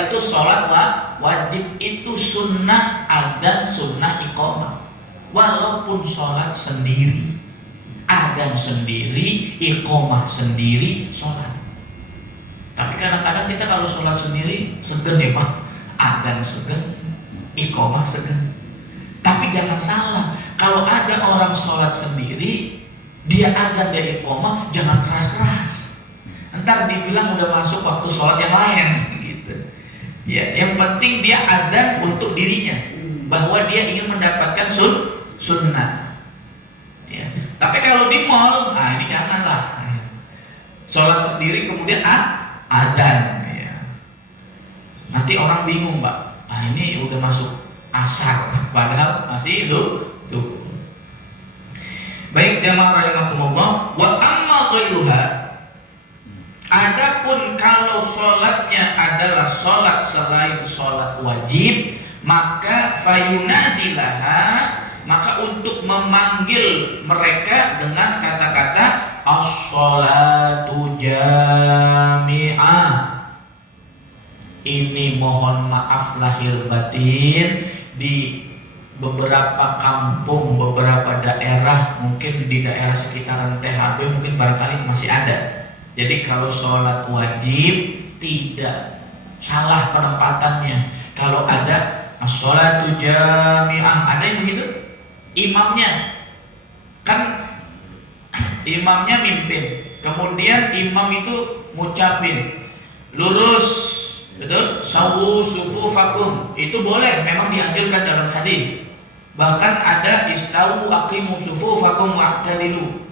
itu sholat wajib, itu sunnah adzan, sunnah iqamah. Walaupun sholat sendiri, adzan sendiri, iqamah sendiri, sholat. Tapi kadang-kadang kita kalau sholat sendiri segen ya Pak, adzan segen, iqamah segen. Tapi jangan salah, kalau ada orang sholat sendiri, dia adzan, dia iqamah, jangan keras-keras. Ntar dibilang udah masuk waktu sholat yang lain, gitu. Ya, yang penting dia adzan untuk dirinya, bahwa dia ingin mendapatkan sunnah. Ya. Tapi kalau di mall, ini janganlah. Sholat sendiri kemudian adzan. Ya. Nanti orang bingung Pak. Ini udah masuk asar, padahal masih tuh. Baik jamaah rahimakumullah, wa amma ghairuha, adapun kalau sholatnya adalah sholat selain sholat wajib, maka fayunadilaha, maka untuk memanggil mereka dengan kata-kata as-sholatu jami'ah. Ini mohon maaf lahir batin, di beberapa kampung, beberapa daerah, mungkin di daerah sekitaran THB mungkin barangkali masih ada. Jadi kalau sholat wajib tidak salah penempatannya. Kalau ada as-sholatu jami'ah, ada yang begitu? Imamnya kan, imamnya mimpin, kemudian imam itu ngucapin lurus, betul? Sawu sufufakum, itu boleh, memang dianjurkan dalam hadis. Bahkan ada istawu aqimu sufufakum wa'tadilu.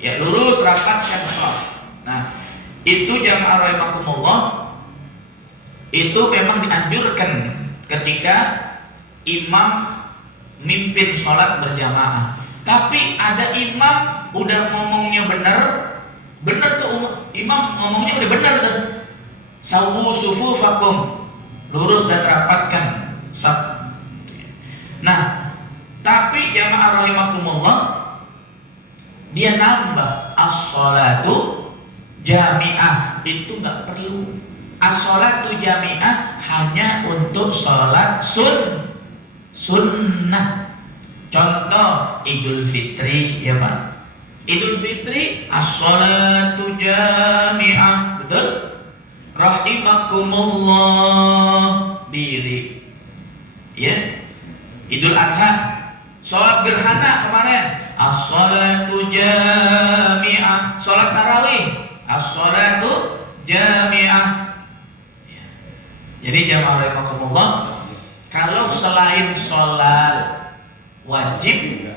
Ya, lurus rapatkan shaf. Itu jamaah rahimakumullah, itu memang dianjurkan ketika imam mimpin sholat berjamaah. Tapi ada imam udah ngomongnya benar tuh, imam ngomongnya udah benar tuh. Sawu sufufakum, lurus dan rapatkan saf. Nah, tapi jamaah rahimakumullah, dia nambah as-sholatu jami'ah, itu nggak perlu. As-sholatu jami'ah hanya untuk sholat sunnah. Contoh Idul Fitri, ya Pak. Idul Fitri as-sholatu jami'ah, betul? Rahimakumullah diri. Ya. Idul Adha, sholat gerhana kemarin, as-sholatu jami'ah. Sholat tarawih, as-sholatu jami'ah. Jadi jamaah rahimakumullah, kalau selain sholat wajib,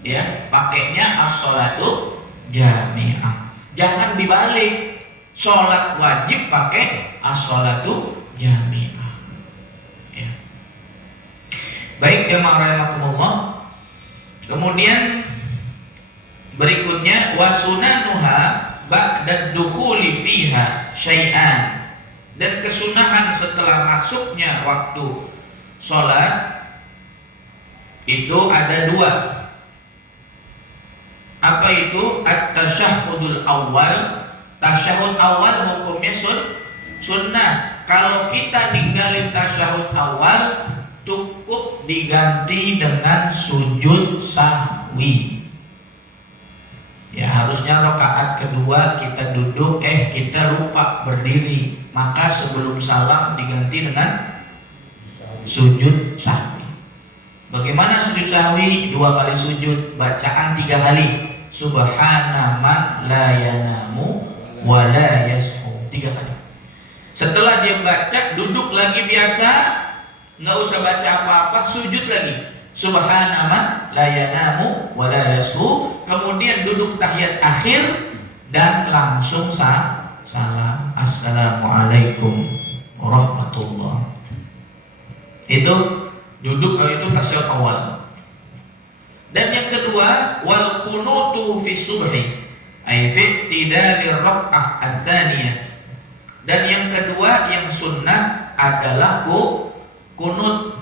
ya pakainya as-sholatu jami'ah. Jangan dibalik, sholat wajib pakai as-sholatu jami'ah. Ya. Baik jamaah rahimakumullah. Kemudian berikutnya wasunanuha ba'da dukhuli fiha syai'an. Dan kesunahan setelah masuknya waktu sholat itu ada dua. Apa itu? At-tasyahhudul awal. Tasyahud awal hukumnya sunnah. Kalau kita ninggalin tasyahud awal, cukup diganti dengan sujud sahwi. Ya, harusnya rakaat kedua kita duduk, kita lupa berdiri, maka sebelum salam diganti dengan sujud sahwi. Bagaimana sujud sahwi? 2 kali sujud, bacaan 3 kali. Subhana man la yanamu wa la yashu, 3 kali. Setelah dia baca, duduk lagi biasa, nggak usah baca apa-apa, sujud lagi. Subhana man la yanamu wa la yashu. Kemudian duduk tahiyat akhir dan langsung salam. Assalamualaikum warahmatullah. Itu duduk, kalau itu tasyahud awal. Dan yang kedua, wal qunutu fi subhi, ay fi tidari rak'ah ats-tsaniyah. Dan yang kedua yang sunnah adalah kunut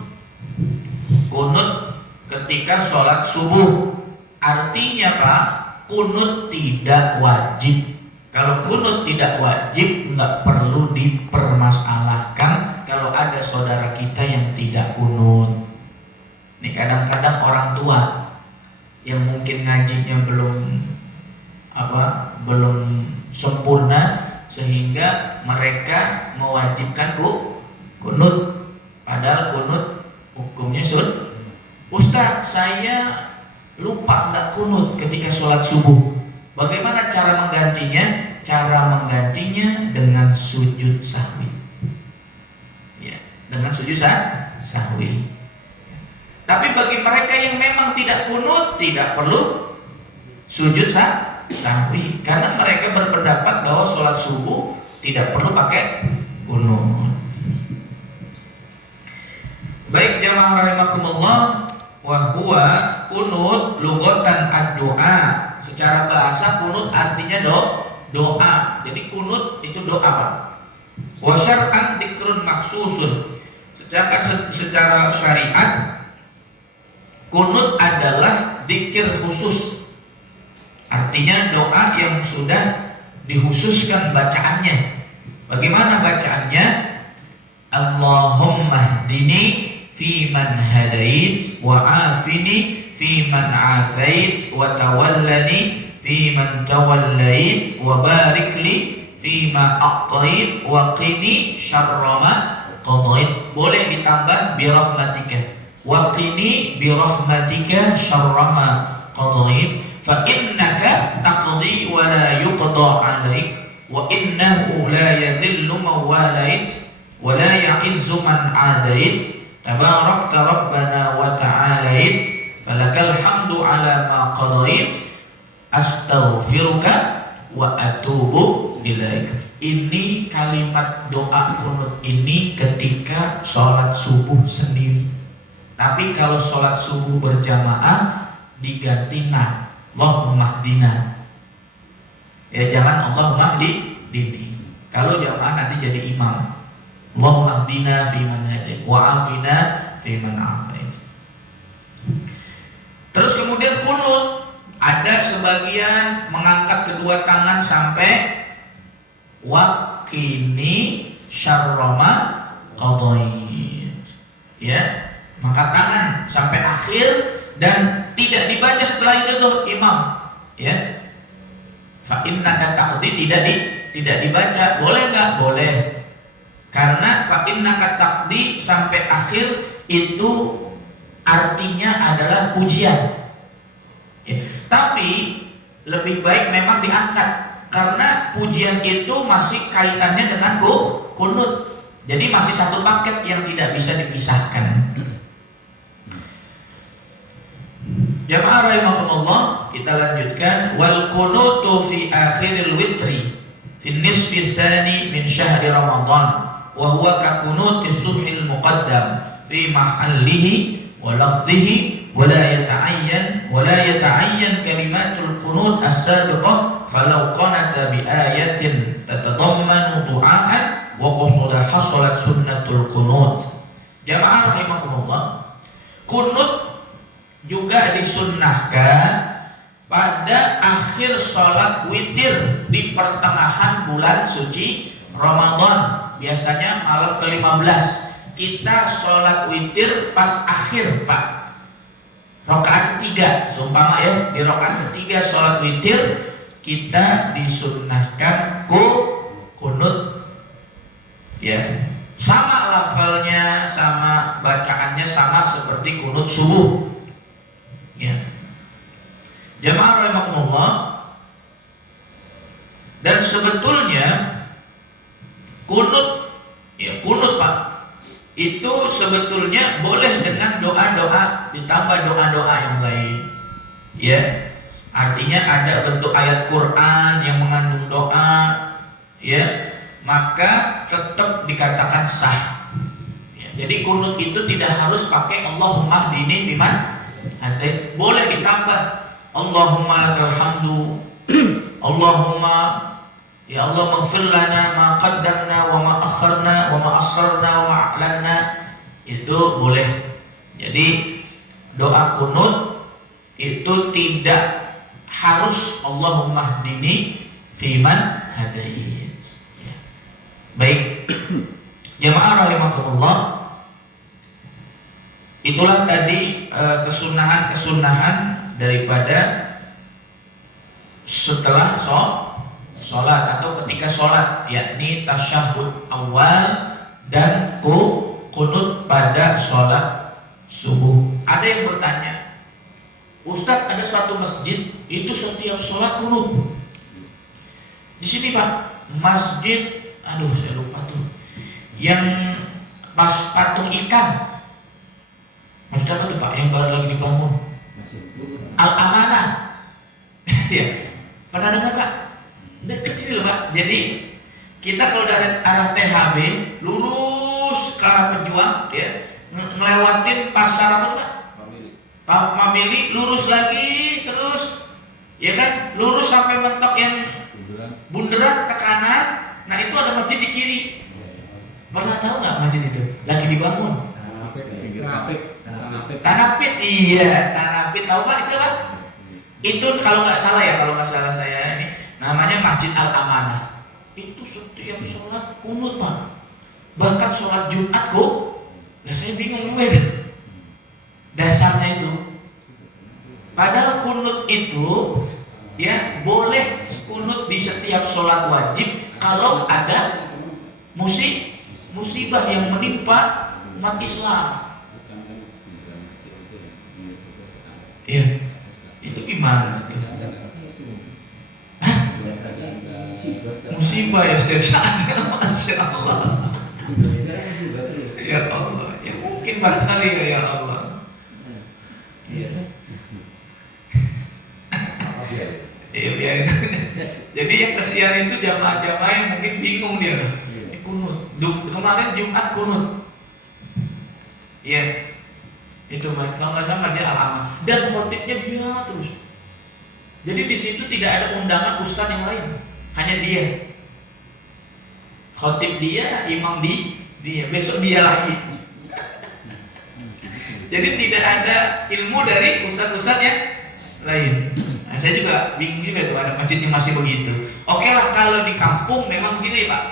ketika sholat subuh. Artinya Pak, kunut tidak wajib. Kalau kunut tidak wajib, nggak perlu dipermasalahkan kalau ada saudara kita yang tidak kunut. Ini kadang-kadang orang tua yang mungkin ngajinya belum sempurna, sehingga mereka mewajibkan kunut. Padahal kunut hukumnya Ustaz, saya lupa nggak kunut ketika sholat subuh. Bagaimana cara menggantinya? Cara menggantinya dengan sujud sahwi. Ya, dengan sujud sahwi. Tapi bagi mereka yang memang tidak kunut, tidak perlu sujud sahwi, karena mereka berpendapat bahwa sholat subuh tidak perlu pakai kunut. Baik jamaah rahimakumullah, wa huwa kunut lughatan ad-du'a. Secara bahasa kunut artinya doa. Jadi kunut itu doa Pak. Wa syar'an dzikrun makhsusun. Secara syariat kunut adalah dzikir khusus. Artinya doa yang sudah dikhususkan bacaannya. Bagaimana bacaannya? Allahumma hdini fi man hadait wa afini fi man afait wa tawallani fi man tawallait wa barik li fi ma a'tait wa qini syarra ma qadait. Boleh ditambah bi rahmatika wa qini bi rahmatika syarra ma qadait fa innaka taqdi wa la yuqda 'alaik wa innahu la yadhillu man walait wa la ya'izzu man 'adait. Tabarakta Rabbana wa ta'alait, falakal hamdu ala ma qadait, astaghfiruka wa atubu ilaik. Ini kalimat doa kunut ini ketika sholat subuh sendiri. Tapi kalau sholat subuh berjamaah diganti na, Allahumma hdina. Ya jangan Allahumma hdini. Kalau jamaah nanti jadi imam. Allahumma hdina fi man hadait wa afina fi man afait. Terus kemudian kunut, ada sebagian mengangkat kedua tangan sampai waqini syarrama qadait. Ya, mengangkat tangan sampai akhir dan tidak dibaca setelah itu tuh imam. Ya. Fa innaka taqdi tidak dibaca. Boleh enggak? Boleh. Karena fa innaka taqdi sampai akhir itu artinya adalah pujian. Ya. Tapi lebih baik memang diangkat karena pujian itu masih kaitannya dengan kunut. Jadi masih satu paket yang tidak bisa dipisahkan. Jamaah rahimakumullah, kita lanjutkan. Wal qunutu fi akhiril witri fi nisfi tsani min syahri Ramadan wa huwa ka qunuti subhil muqaddam fi mahallihi wa lafdhihi wa la yata'ayyan kalimatul qunut as-sabiqah falau qanata bi ayatin tatadammanu du'aan wa qasada hasalat sunnatul qunut. Jamaah rahimakumullah, kunut juga disunnahkan pada akhir sholat witir di pertengahan bulan suci Ramadan. Biasanya malam ke-15 kita sholat witir pas akhir Pak, rakaat ketiga. Seumpama ya di rakaat ketiga sholat witir kita disunnahkan kunut. Ya, sama lafalnya, sama bacaannya, sama seperti kunut subuh. Ya. Jamaah rahimakumullah, dan sebetulnya kunut, ya kunut Pak, itu sebetulnya boleh dengan doa-doa ditambah doa-doa yang lain. Ya, artinya ada bentuk ayat Quran yang mengandung doa, ya, maka tetap dikatakan sah. Ya, jadi kunut itu tidak harus pakai Allahumma hdini fiman hadait, boleh ditambah Allahumma lakal hamdu, Allahumma ya Allah maghfir lana ma qaddamna wa ma akharna wa ma asrarna wa ma a'lanna, itu boleh. Jadi doa kunut itu tidak harus Allahumma hdini fiman hadait. Ya. Baik. Jamaah rahimakumullah, itulah tadi kesunahan daripada setelah sholat atau ketika sholat, yakni tasyahud awal dan kunut pada sholat subuh. Ada yang bertanya, Ustadz, ada suatu masjid itu setiap sholat kunut. Di sini Pak, masjid, aduh saya lupa tuh, yang pas patung ikan. Masjid apa tuh Pak yang baru lagi dibangun? Al-Amanah. Ya, pernah dengar Pak? Dekat sini loh Pak. Jadi kita kalau dari arah THB lurus ke arah Pejuang, ya, ngelewatin pasar apa Pak? Mamili, lurus lagi terus, ya kan? Lurus sampai mentok yang bundaran ke kanan. Nah itu ada masjid di kiri. Pernah tahu nggak masjid itu? Lagi dibangun. Tanapit, iya, Tanapit, tahu Pak itu Pak? Itu kalau nggak salah ya, kalau nggak salah saya ini namanya Masjid Al-Amanah. Itu setiap sholat kunut Pak, bahkan sholat Jumat kok. Nah saya bingung gue dasarnya itu. Padahal kunut itu ya boleh kunut di setiap sholat wajib kalau ada musibah yang menimpa umat Islam. Iya, itu gimana? Hah? Musibah ya setiap saat, Masya Allah. Ya Allah, ya mungkin barangkali ya Allah. Iya, biarin. Jadi yang kesian itu jamaah-jamaah yang mungkin bingung dia lah. Kunut. Kemarin Jumat kunut. Iya. Itu kalau nggak salah dia al-amah. Dan khotibnya dia terus. Jadi di situ tidak ada undangan ustaz yang lain, hanya dia. Khotib dia, imam dia, besok dia lagi. Jadi tidak ada ilmu dari ustaz-ustaz yang lain. Nah, saya juga bingung juga tuh ada masjid yang masih begitu. Oke lah kalau di kampung memang begitu ya Pak.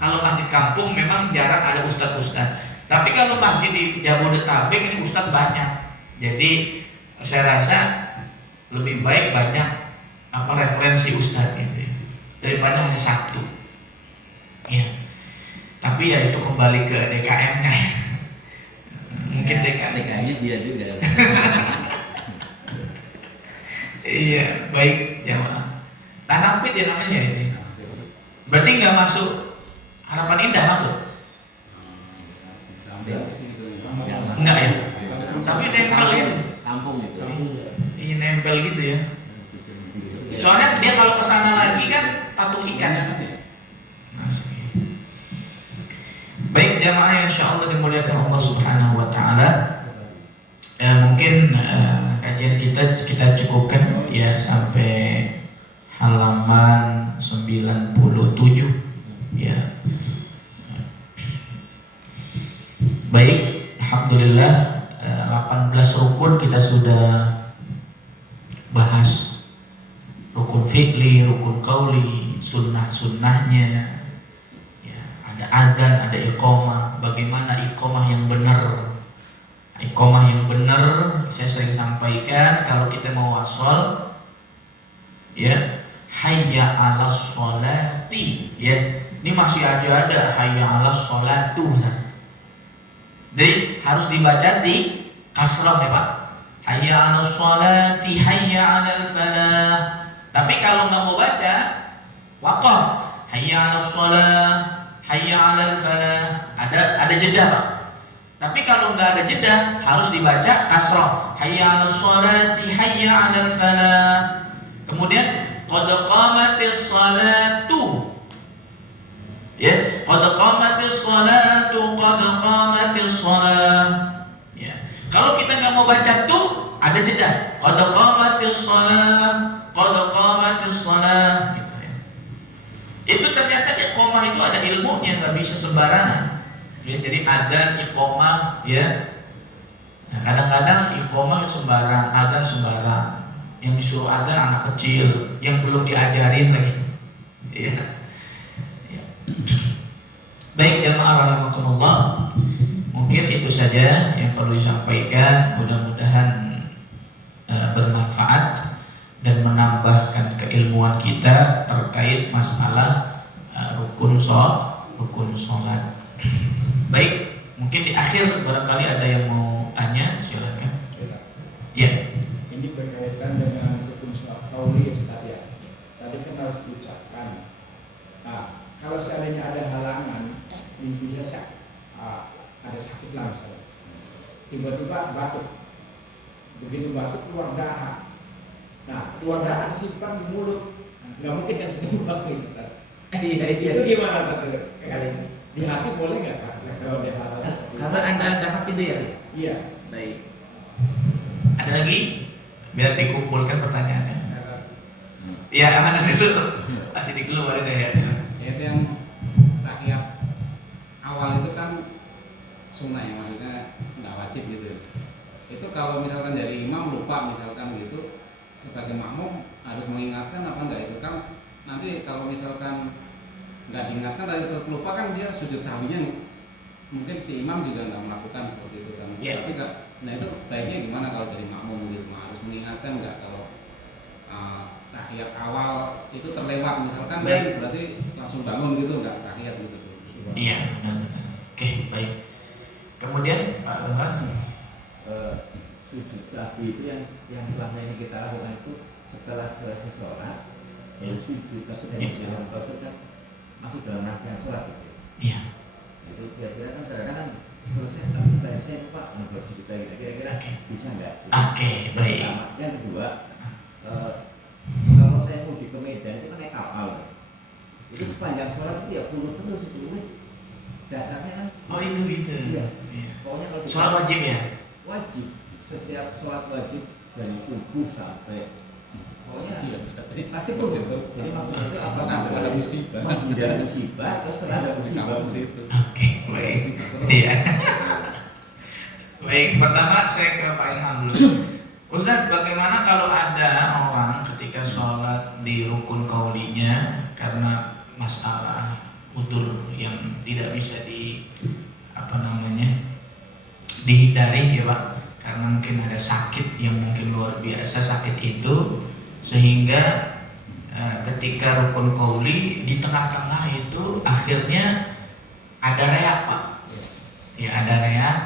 Kalau masjid kampung memang jarang ada ustaz-ustaz. Tapi kalau masjid di Jabodetabek ini ustaz banyak. Jadi saya rasa lebih baik banyak referensi ustaz gitu daripada hanya satu. Ya. Tapi ya itu kembali ke DKM-nya. Mungkin DKM-nya dia juga. Iya, baik jamaah. Tanapit ya namanya ini. Berarti nggak masuk Harapan Indah masuk? Enggak ya? Tapi nempel ya? Kampung gitu. Iya nempel gitu ya. Soalnya dia kalau kesana lagi kan patung ikan. Baik jamaah yang insyaallah dimuliakan Allah Subhanahu wa taala. Mungkin kajian kita cukupkan ya sampai halaman 97 ya. Baik, alhamdulillah 18 rukun kita sudah bahas. Rukun fi'li, rukun qauli, sunnah-sunnahnya. Ya, ada adzan, ada iqamah. Bagaimana iqamah yang benar? Iqamah yang benar, saya sering sampaikan kalau kita mau wasol, ya, hayya 'alas sholati, ya. Ini masih aja ada hayya 'alas sholatu. Jadi harus dibaca di kasrah ya Pak. Hayya 'alas sholati, hayya 'alal falah. Tapi kalau nggak mau baca, waqaf. Hayya 'alas sholah, hayya 'alal falah. Ada jeda Pak. Tapi kalau nggak ada jeda, harus dibaca kasrah. Hayya 'alas sholati, hayya 'alal falah. Kemudian qad qamatis sholatu. Ya, qad qamatis sholatu, qad qamatis sholah. Ya. Kalau kita nggak mau baca tuh, ada jeda. Qad qamatis sholah, qad qamatis sholah. Gitu ya. Itu ternyata iqamah itu ada ilmunya, nggak bisa sembarangan. Ya, jadi adzan, iqamah, ya. Nah, kadang-kadang iqamah sembarang, adzan sembarang. Yang disuruh adzan anak kecil yang belum diajarin lagi. Ya. Baik jamaah rahimakumullah, mungkin itu saja yang perlu disampaikan. Mudah-mudahan bermanfaat dan menambahkan keilmuan kita terkait masalah rukun sholat. Baik, mungkin di akhir barangkali ada yang mau tanya, silakan. Ya. Ini berkaitan dengan rukun sholat qauli Ustaz ya. Tadi kan harus diucapkan. Nah, kalau seandainya ada halangan, bisa ada sakit lah misalnya, tiba-tiba batuk, begitu batuk keluar darah. Nah, keluar darah simpan di mulut, nggak mungkin kan kita buang gitu kan? Itu gimana tadi? Di hati boleh nggak Pak? Kalau di hati? Karena ada hak itu ya. Iya. Baik. Ada lagi? Biar dikumpulkan pertanyaannya. Iya, aman dulu. Masih dikeluarin ya. Itu yang tahiyat awal itu kan sunnah ya, maksudnya nggak wajib gitu. Itu kalau misalkan dari imam lupa misalkan gitu, sebagai makmum harus mengingatkan apa enggak? Itu kan nanti kalau misalkan nggak diingatkan tadi terlupa kan dia sujud sahwinya mungkin si imam juga nggak melakukan seperti itu kan. Yeah. Tapi nggak, nah itu baiknya gimana kalau dari makmum gitu? Harus mengingatkan nggak kalau tahiyat awal itu terlewat misalkan kan berarti langsung bangun gitu nggak tahiyat gitu. Iya, benar. Oke, baik. Kemudian Pak Tuhan, Sujud sahwi itu yang selama ini kita lakukan itu setelah selesai sholat, sujud maksudnya kan masuk dalam rangkaian sholat gitu. iya. Itu kira-kira kan kadang-kadang kan selesai tapi tadi saya lupa bersujud lagi. Kira-kira bisa nggak? Oke, baik. Yang kedua, kalau saya mudik ke Medan itu kan naik kapal. Itu sepanjang sholat itu ya kunut terus itu dasarnya kan. Oh itu. Iya. Iya. Pokoknya kalau Sholat wajib ya? wajib, setiap sholat wajib dari subuh sampai pokoknya pasti kunut. Jadi maksudnya itu apa? Ada musibah. Menghindari musibah terus setelah ada musibah Itu. Oke, baik. Iya. Baik, pertama saya ke Pak Ilham dulu. Ustaz, bagaimana kalau ada orang ketika sholat di rukun kaulinya karena masalah udzur yang tidak bisa dihindari ya Pak, karena mungkin ada sakit yang mungkin luar biasa sakit itu sehingga ketika rukun qauli di tengah-tengah itu akhirnya ada reak Pak, ya ada reak,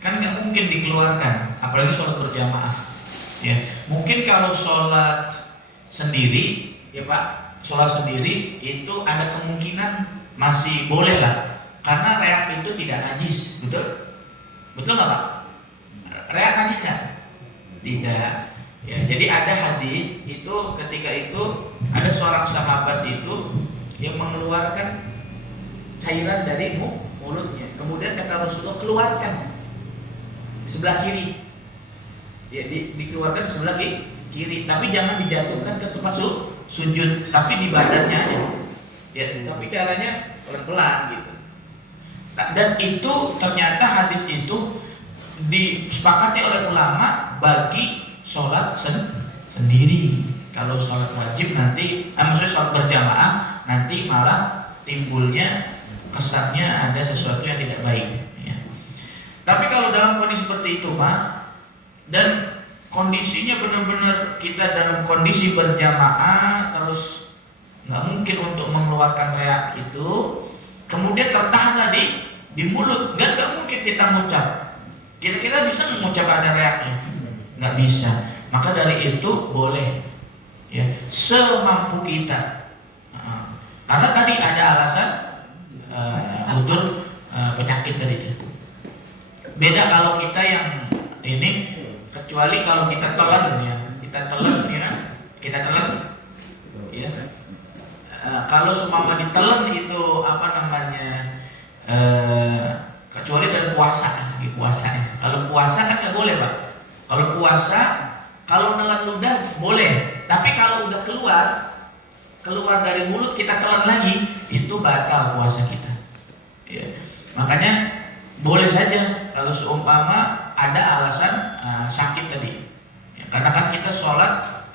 kan nggak mungkin dikeluarkan, apalagi sholat berjamaah, ya mungkin kalau sholat sendiri ya Pak, sholat sendiri itu ada kemungkinan masih boleh lah, karena reak itu tidak najis, betul nggak Pak? Reak najis nggak? Tidak. Ya, jadi ada hadis itu ketika itu ada seorang sahabat itu yang mengeluarkan cairan dari mulutnya. Kemudian kata Rasulullah keluarkan sebelah kiri. Ya, dikeluarkan sebelah kiri, tapi jangan dijatuhkan ke tempat sujud, tapi di badannya aja. Ya, tapi caranya pelan-pelan gitu. Dan itu ternyata hadis itu disepakati oleh ulama bagi sholat sendiri. Kalau sholat wajib nanti, maksudnya sholat berjamaah nanti malah timbulnya kesannya ada sesuatu yang tidak baik. Ya. Tapi kalau dalam kondisi seperti itu Pak, dan kondisinya benar-benar kita dalam kondisi berjamaah terus nggak mungkin untuk mengeluarkan reak itu, kemudian tertahanlah di mulut, nggak mungkin kita ngucap. Kira-kira bisa mengucap ada reaknya? Nggak bisa. Maka dari itu boleh, ya semampu kita. Karena tadi ada alasan udzur penyakit tadi itu. Beda kalau kita yang ini, kecuali kalau kita telan ya, kita telan, ya. Kalau seumpama ditelan itu apa namanya? Kecuali dalam puasa, di puasanya. Kalau puasa kan nggak boleh Pak. Kalau puasa, kalau nelan ludah boleh. Tapi kalau udah keluar dari mulut kita telan lagi, itu batal puasa kita. Ya. Makanya boleh saja kalau seumpama ada alasan sakit tadi. Ya, karena kan kita sholat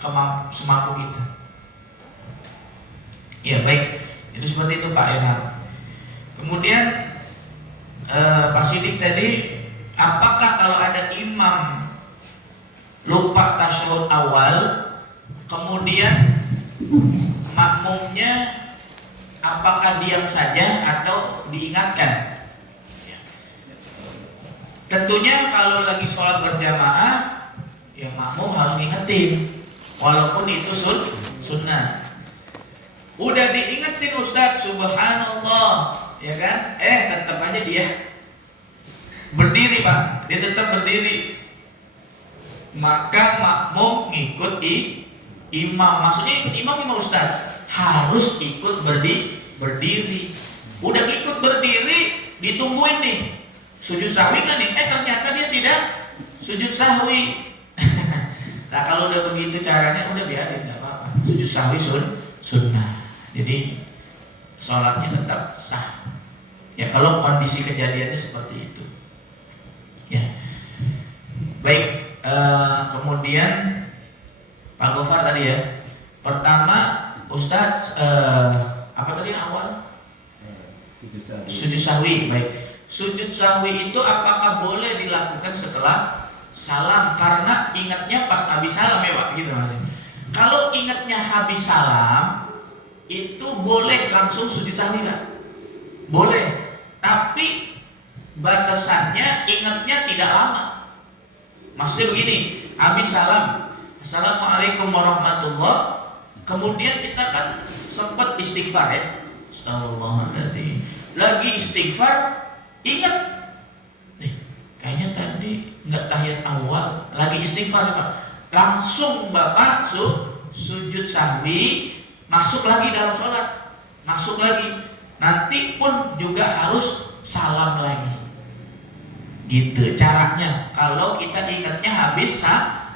semampu kita. Ya baik, itu seperti itu Pak Ilham. Kemudian Pak Sidik tadi, apakah kalau ada imam lupa tasyahud awal, kemudian makmumnya apakah diam saja atau diingatkan? Ya. Tentunya kalau lagi sholat berjamaah, ya makmum harus ngingetin, walaupun itu sunnah. Udah diingetin Ustadz, subhanallah, ya kan? Tetap aja dia berdiri Pak, dia tetap berdiri. Maka makmum ngikut imam. Maksudnya ikut imam Ustadz, harus ikut berdiri. Udah ikut berdiri, ditungguin nih sujud sahwi kan nih? Ternyata dia tidak sujud sahwi. Nah kalau udah begitu caranya, udah biarin, nggak apa-apa. Sujud sahwi sunnah. Jadi sholatnya tetap sah. Ya kalau kondisi kejadiannya seperti itu. Ya. Baik. Kemudian Pak Gofar tadi ya. Pertama Ustadz apa tadi awal? Sujud sahwi. Baik. Sujud sahwi itu apakah boleh dilakukan setelah salam? Karena ingatnya pas habis salam ya Pak, gitu maksudnya. Kalau ingatnya habis salam itu boleh langsung sujud sahwi Pak. Boleh. Tapi batasannya ingatnya tidak lama. Maksudnya begini, habis salam, assalamualaikum warahmatullah, kemudian kita kan sempat istighfar ya, astagfirullahaladzim, lagi istighfar, ingat, kayaknya tadi nggak tahiyat awal, lagi istighfar Pak, langsung Bapak sujud sahwi, masuk lagi dalam sholat, masuk lagi, nanti pun juga harus salam lagi. Gitu caranya. Kalau kita ingatnya habis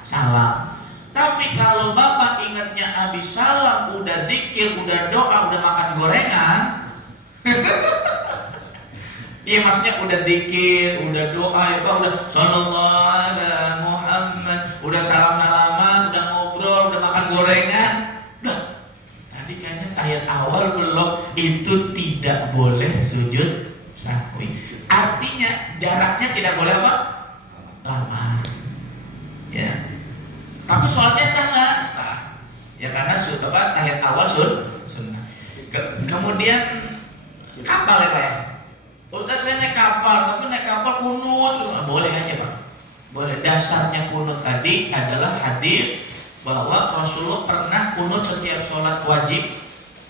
salam. Tapi kalau bapak ingatnya habis salam, udah zikir, udah doa, udah makan gorengan, iya maksudnya udah zikir, udah doa ya pak, udah sallallahu alaihi Muhammad, udah salam-salaman, udah ngobrol, udah makan gorengan, udah. Tadi kayaknya ayat awal belum, itu tidak boleh sujud sahwi. Artinya jaraknya tidak boleh apa? Lama. Ya. Tapi soalnya sah. Ya karena ayat awal sunnah. Kemudian kapal ya pak ya. Ustaz saya naik kapal, tapi naik kapal kunut, boleh aja pak. Boleh. Dasarnya kunut tadi adalah hadis bahwa Rasulullah pernah kunut setiap sholat wajib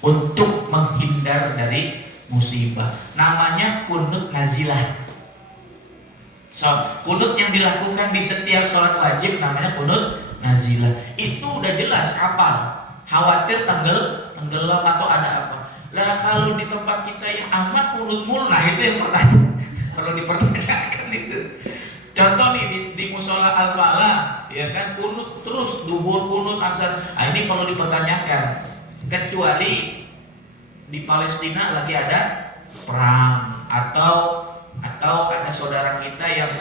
untuk menghindar dari musibah. Namanya kunut nazilah. So, kunut yang dilakukan di setiap sholat wajib namanya kunut nazilah. Itu udah jelas kapal, khawatir tenggelam atau ada apa. Lah kalau di tempat kita yang aman kunut mulu, nah itu yang perlu dipertanyakan itu. Contoh nih di musola Al-Falah, ya kan kunut terus, duhur kunut asar. Nah, ini perlu dipertanyakan. Kecuali di Palestina lagi ada perang atau ada saudara kita yang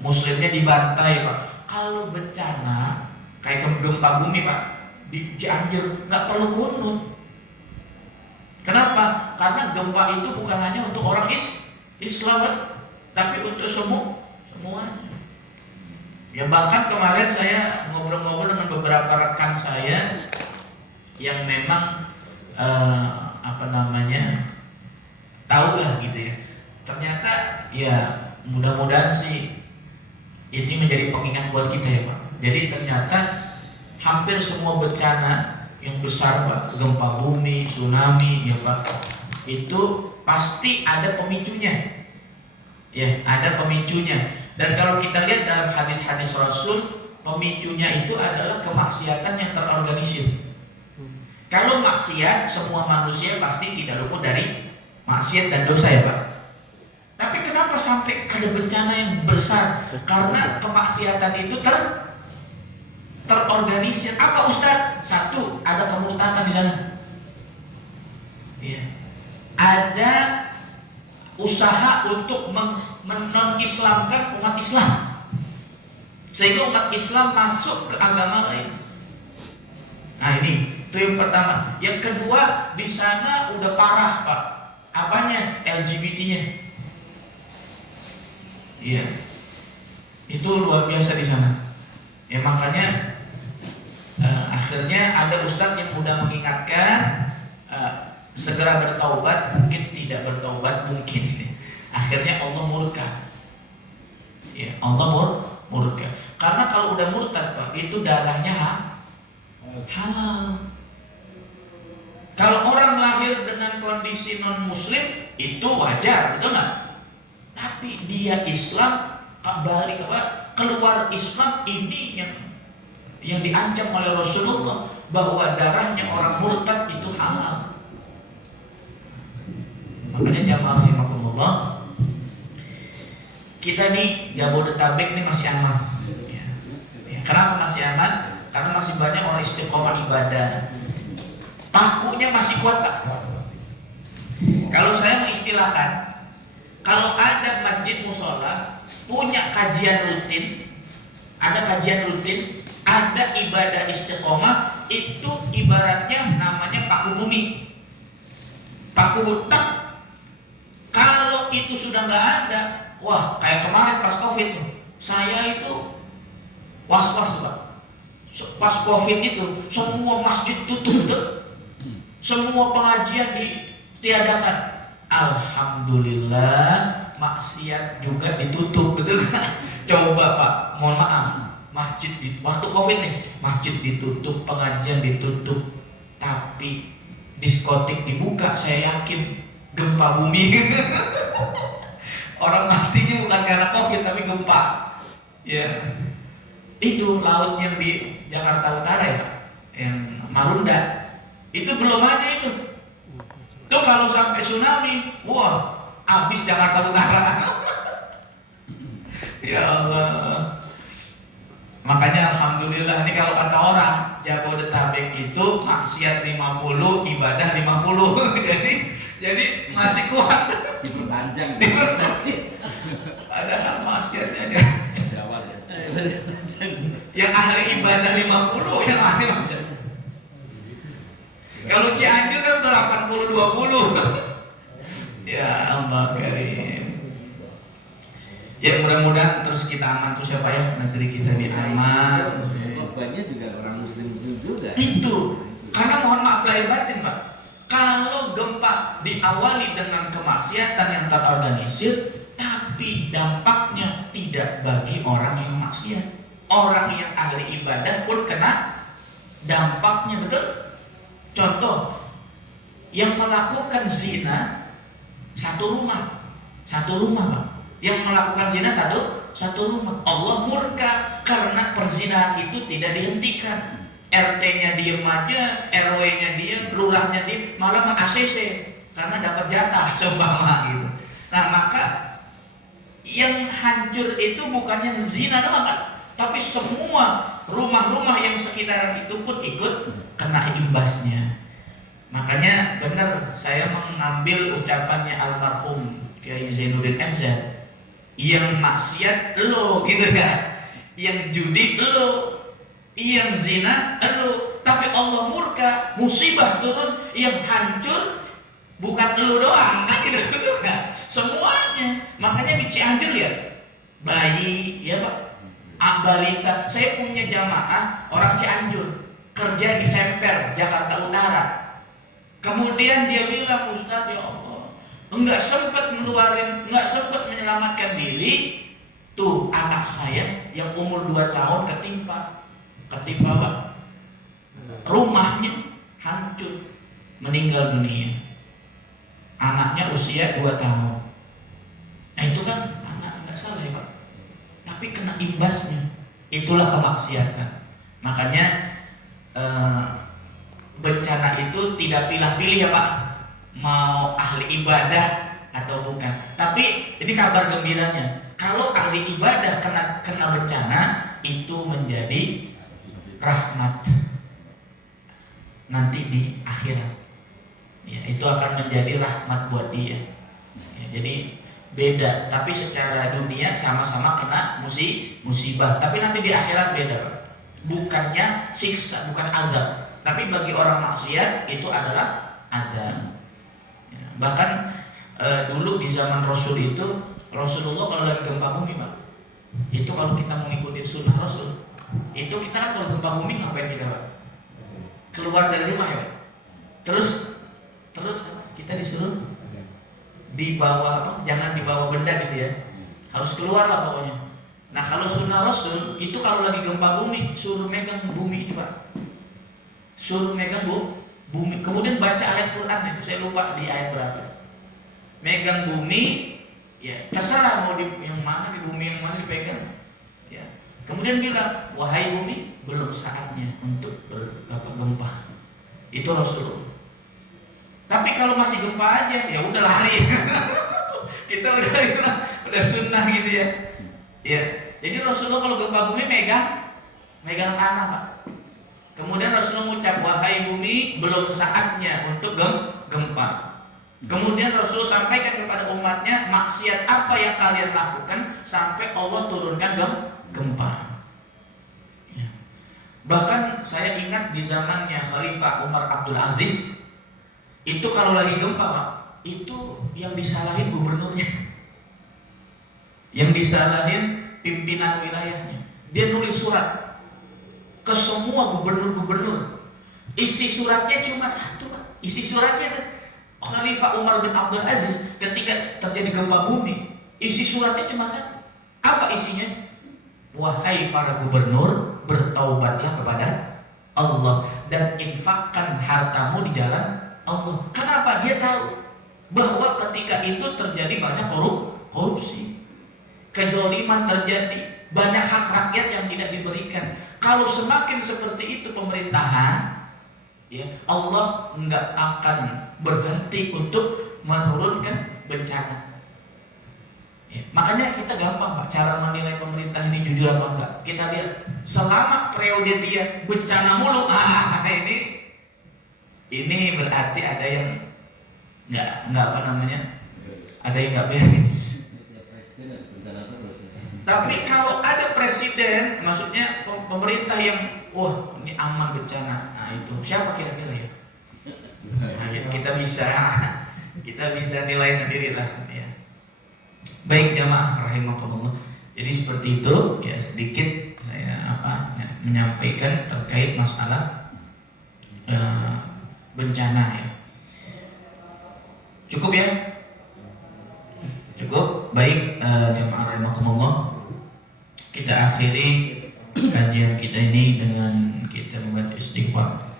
muslimnya dibantai pak. Kalau bencana kayak gempa bumi pak di Cianjur nggak perlu kunut. Kenapa? Karena gempa itu bukan hanya untuk orang Islam, tapi untuk semuanya. Ya bahkan kemarin saya ngobrol-ngobrol dengan beberapa rekan saya yang memang tahu lah gitu ya. Ternyata ya mudah-mudahan sih ini menjadi pengingat buat kita ya Pak. Jadi ternyata hampir semua bencana yang besar Pak, gempa bumi, tsunami ya Pak, itu pasti ada pemicunya. Ya, ada pemicunya. Dan kalau kita lihat dalam hadis-hadis Rasul, pemicunya itu adalah kemaksiatan yang terorganisir. Kalau maksiat, semua manusia pasti tidak luput dari maksiat dan dosa ya Pak. Tapi kenapa sampai ada bencana yang besar? Karena kemaksiatan itu terorganisir. Apa Ustaz? Satu, ada kemurtadan di sana. Iya. Ada usaha untuk non-Islamkan umat Islam, sehingga umat Islam masuk ke agama lain. Nah ini itu yang pertama. Yang kedua, di sana udah parah Pak. Apanya? LGBT-nya. Iya. Itu luar biasa di sana. Ya makanya akhirnya ada ustadz yang udah mengingatkan segera bertaubat, mungkin tidak bertaubat, mungkin. Akhirnya Allah murka. Ya, Allah murka. Karena kalau udah murtad Pak, itu darahnya halal. Kalau orang lahir dengan kondisi non muslim itu wajar, betul nggak? Tapi dia Islam, balik keluar Islam, ini yang diancam oleh Rasulullah, bahwa darahnya orang murtad itu halal. Makanya jamaah rahimakumullah, kita nih Jabodetabek nih masih aman. Ya. Kenapa masih aman? Karena masih banyak orang istiqomah ibadah. Pakunya masih kuat Pak. Kalau saya mengistilahkan, kalau ada masjid musola punya kajian rutin, ada ibadah istiqomah, itu ibaratnya namanya paku bumi, paku butak. Kalau itu sudah nggak ada, wah kayak kemarin pas COVID, saya itu was-was Pak. Pas COVID itu semua masjid tutup, semua pengajian ditiadakan. Alhamdulillah, maksiat juga ditutup, betul kan? Coba Pak, mohon maaf, masjid waktu COVID nih, masjid ditutup, pengajian ditutup, tapi diskotik dibuka. Saya yakin gempa bumi. Orang matinya bukan karena COVID tapi gempa. Ya, itu laut yang di Jakarta Utara ya Pak, yang Marunda itu belum ada itu. Itu kalau sampai tsunami, wah habis Jakarta Utara. Ya Allah. Makanya alhamdulillah ini kalau kata orang Jabodetabek itu maksiat 50, ibadah 50. jadi masih kuat. Diperpanjang. Padahal maksiatnya aja. Awal ya. Yang ahli ibadah 50, yang ahli maksiat. Kalau Cianjur kan udah 80-20. Ya Allah karim. Ya mudah-mudahan terus kita aman terus ya Pak ya, negeri kita ini aman. Korbannya juga orang muslim juga. Itu karena mohon maaf lahir batin Pak, kalau gempa diawali dengan kemaksiatan yang terorganisir, tapi dampaknya tidak bagi orang yang maksiat. Orang yang ahli ibadah pun kena dampaknya, betul? Contoh, yang melakukan zina satu rumah Pak. Yang melakukan zina satu rumah. Allah murka karena perzinahan itu tidak dihentikan. RT-nya diem aja, RW-nya diem, lurahnya diem, malah meng-ACC karena dapat jatah seumpama gitu. Nah maka yang hancur itu bukan yang zina doang kan, tapi semua rumah-rumah yang sekitaran itu pun ikut kena imbasnya. Makanya benar saya mengambil ucapannya almarhum Kiai Zainuddin MZ, yang maksiat lo gitu kan, yang judi lo, yang zina lo, tapi Allah murka, musibah turun, yang hancur bukan lo doang kan gitu kan, semuanya. Makanya di Cianjur ya, bayi ya Pak, balita. Saya punya jamaah orang Cianjur kerja di Semper Jakarta Utara, kemudian dia bilang, Ustaz ya Allah enggak sempat menyelamatkan diri. Tuh anak saya yang umur 2 tahun ketimpa Pak, rumahnya hancur, meninggal dunia. Anaknya usia 2 tahun. Nah itu kan anak enggak salah ya Pak, tapi kena imbasnya. Itulah kemaksiatan. Makanya bencana itu tidak pilih-pilih ya Pak, mau ahli ibadah atau bukan. Tapi ini kabar gembiranya, kalau ahli ibadah kena bencana itu menjadi rahmat nanti di akhirat. Ya, itu akan menjadi rahmat buat dia. Ya, jadi beda, tapi secara dunia sama-sama kena musibah, tapi nanti di akhirat beda Pak. Bukannya siksa, bukan azab, tapi bagi orang maksiat itu adalah azab. Bahkan dulu di zaman Rasul itu, Rasulullah kalau lagi gempa bumi Pak, itu kalau kita mau ngikutin sunnah Rasul, itu kita kan kalau gempa bumi ngapain kita Pak? Keluar dari rumah ya Pak. Terus kita disuruh dibawa apa? Jangan dibawa benda gitu ya, harus keluar lah pokoknya. Nah kalau sunnah Rasul itu kalau lagi gempa bumi suruh megang bumi itu Pak, suruh megang bumi, kemudian baca ayat Quran itu, saya lupa di ayat berapa. Megang bumi, ya terserah mau di yang mana, di bumi yang mana dipegang. Ya. Kemudian bilang, wahai bumi, belum saatnya untuk gempa. Itu Rasulullah. Tapi kalau masih gempa aja, ya udah lari. Kita udah sunnah gitu ya. Ya. Jadi Rasulullah kalau gempa bumi megang tanah Pak. Kemudian Rasulullah mengucap, wahai bumi, belum saatnya untuk gempa. Kemudian Rasulullah sampaikan kepada umatnya, maksiat apa yang kalian lakukan sampai Allah turunkan gempa. Ya. Bahkan saya ingat di zamannya Khalifah Umar Abdul Aziz, itu kalau lagi gempa Pak, itu yang disalahin gubernurnya, yang disalahin pimpinan wilayahnya. Dia nulis surat ke semua gubernur-gubernur. Isi suratnya cuma satu Pak. Isi suratnya itu Khalifah Umar bin Abdul Aziz ketika terjadi gempa bumi, isi suratnya cuma satu. Apa isinya? Wahai para gubernur, bertaubatlah kepada Allah dan infakkan hartamu di jalan Allah. Kenapa? Dia tahu bahwa ketika itu terjadi banyak korupsi, kezaliman terjadi, banyak hak rakyat yang tidak diberikan. Kalau semakin seperti itu pemerintahan, ya Allah nggak akan berhenti untuk menurunkan bencana. Ya, makanya kita gampang Pak cara menilai pemerintah ini jujur apa enggak. Kita lihat selama periode dia bencana mulu, ini berarti ada yang nggak apa namanya, ada yang nggak beres. Tapi kalau ada presiden, maksudnya pemerintah yang wah ini aman bencana, nah itu siapa kira-kira ya? Nah, kita bisa nilai sendiri lah. Ya. Baik jamaah rahimakumullah. Jadi seperti itu ya sedikit saya menyampaikan terkait masalah bencana ya. Cukup ya? Cukup. Baik jamaah rahimakumullah. Kita akhiri kajian kita ini dengan kita membaca istighfar.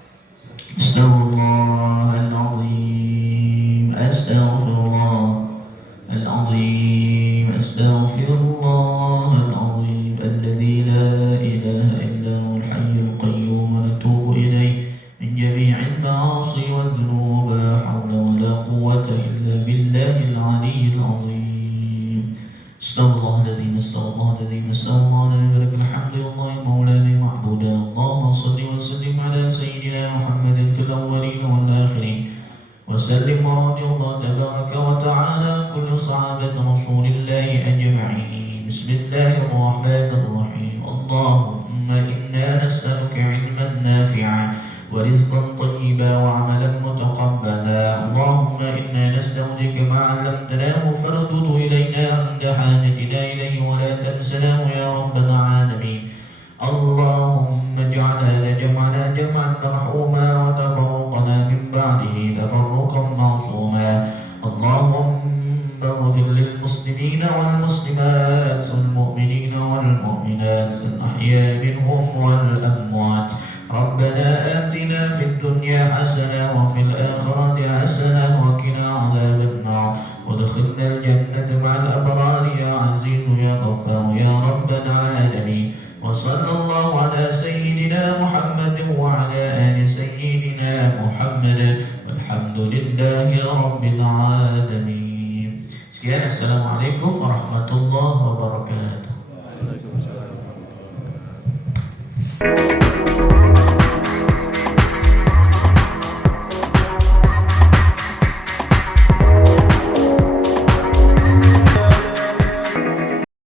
Astaghfirullahaladzim, astaghfirullahaladzim, astaghfirullahaladzim, alladzi la ilaha illa huwal hayyul qayyum wa natubu ilayhi min jami'il ma'asi wal dhunub, la hawla wa la quwwata illa billahil aliyyil azim. Astaghfirullahaladzim, astaghfirullahaladzim, astaghfirullahaladzim, walakal hamdu lillahi maulana ma'buda. Allahumma salli wa sallim ala sayyidina Muhammadin fil awwalin wal akhirin. وسلم ورضي الله تبارك وتعالى كل صحابة رسول الله أجمعين. بسم الله الرحمن الرحيم. اللهم إنا نسألك علما نافعا ورزقا طيبا وعملا متقبلا. اللهم إنا نستودعك ما علمتناه فاردده إلينا عند حاجتنا إليه ولا تنسناه يا رب العالمين. اللهم اجعل هذا جمعنا جمعا مرحوما وتفرقنا من بعده تفرقا معصوما. اللهم اغفر للمسلمين والمسلمات والمؤمنين والمؤمنات الأحياء منهم والأموات. ربنا آتنا في الدنيا حسنة وفي الآخرة حسنة وقنا عذاب النار وادخلنا الجنة مع الأبرار يا عزيز يا غفار يا رب العالمين. وصلى الله على سيدنا محمد وعلى آل سيدنا محمد والحمد لله رب العالمين. Sekian, assalamualaikum warahmatullahi wabarakatuh.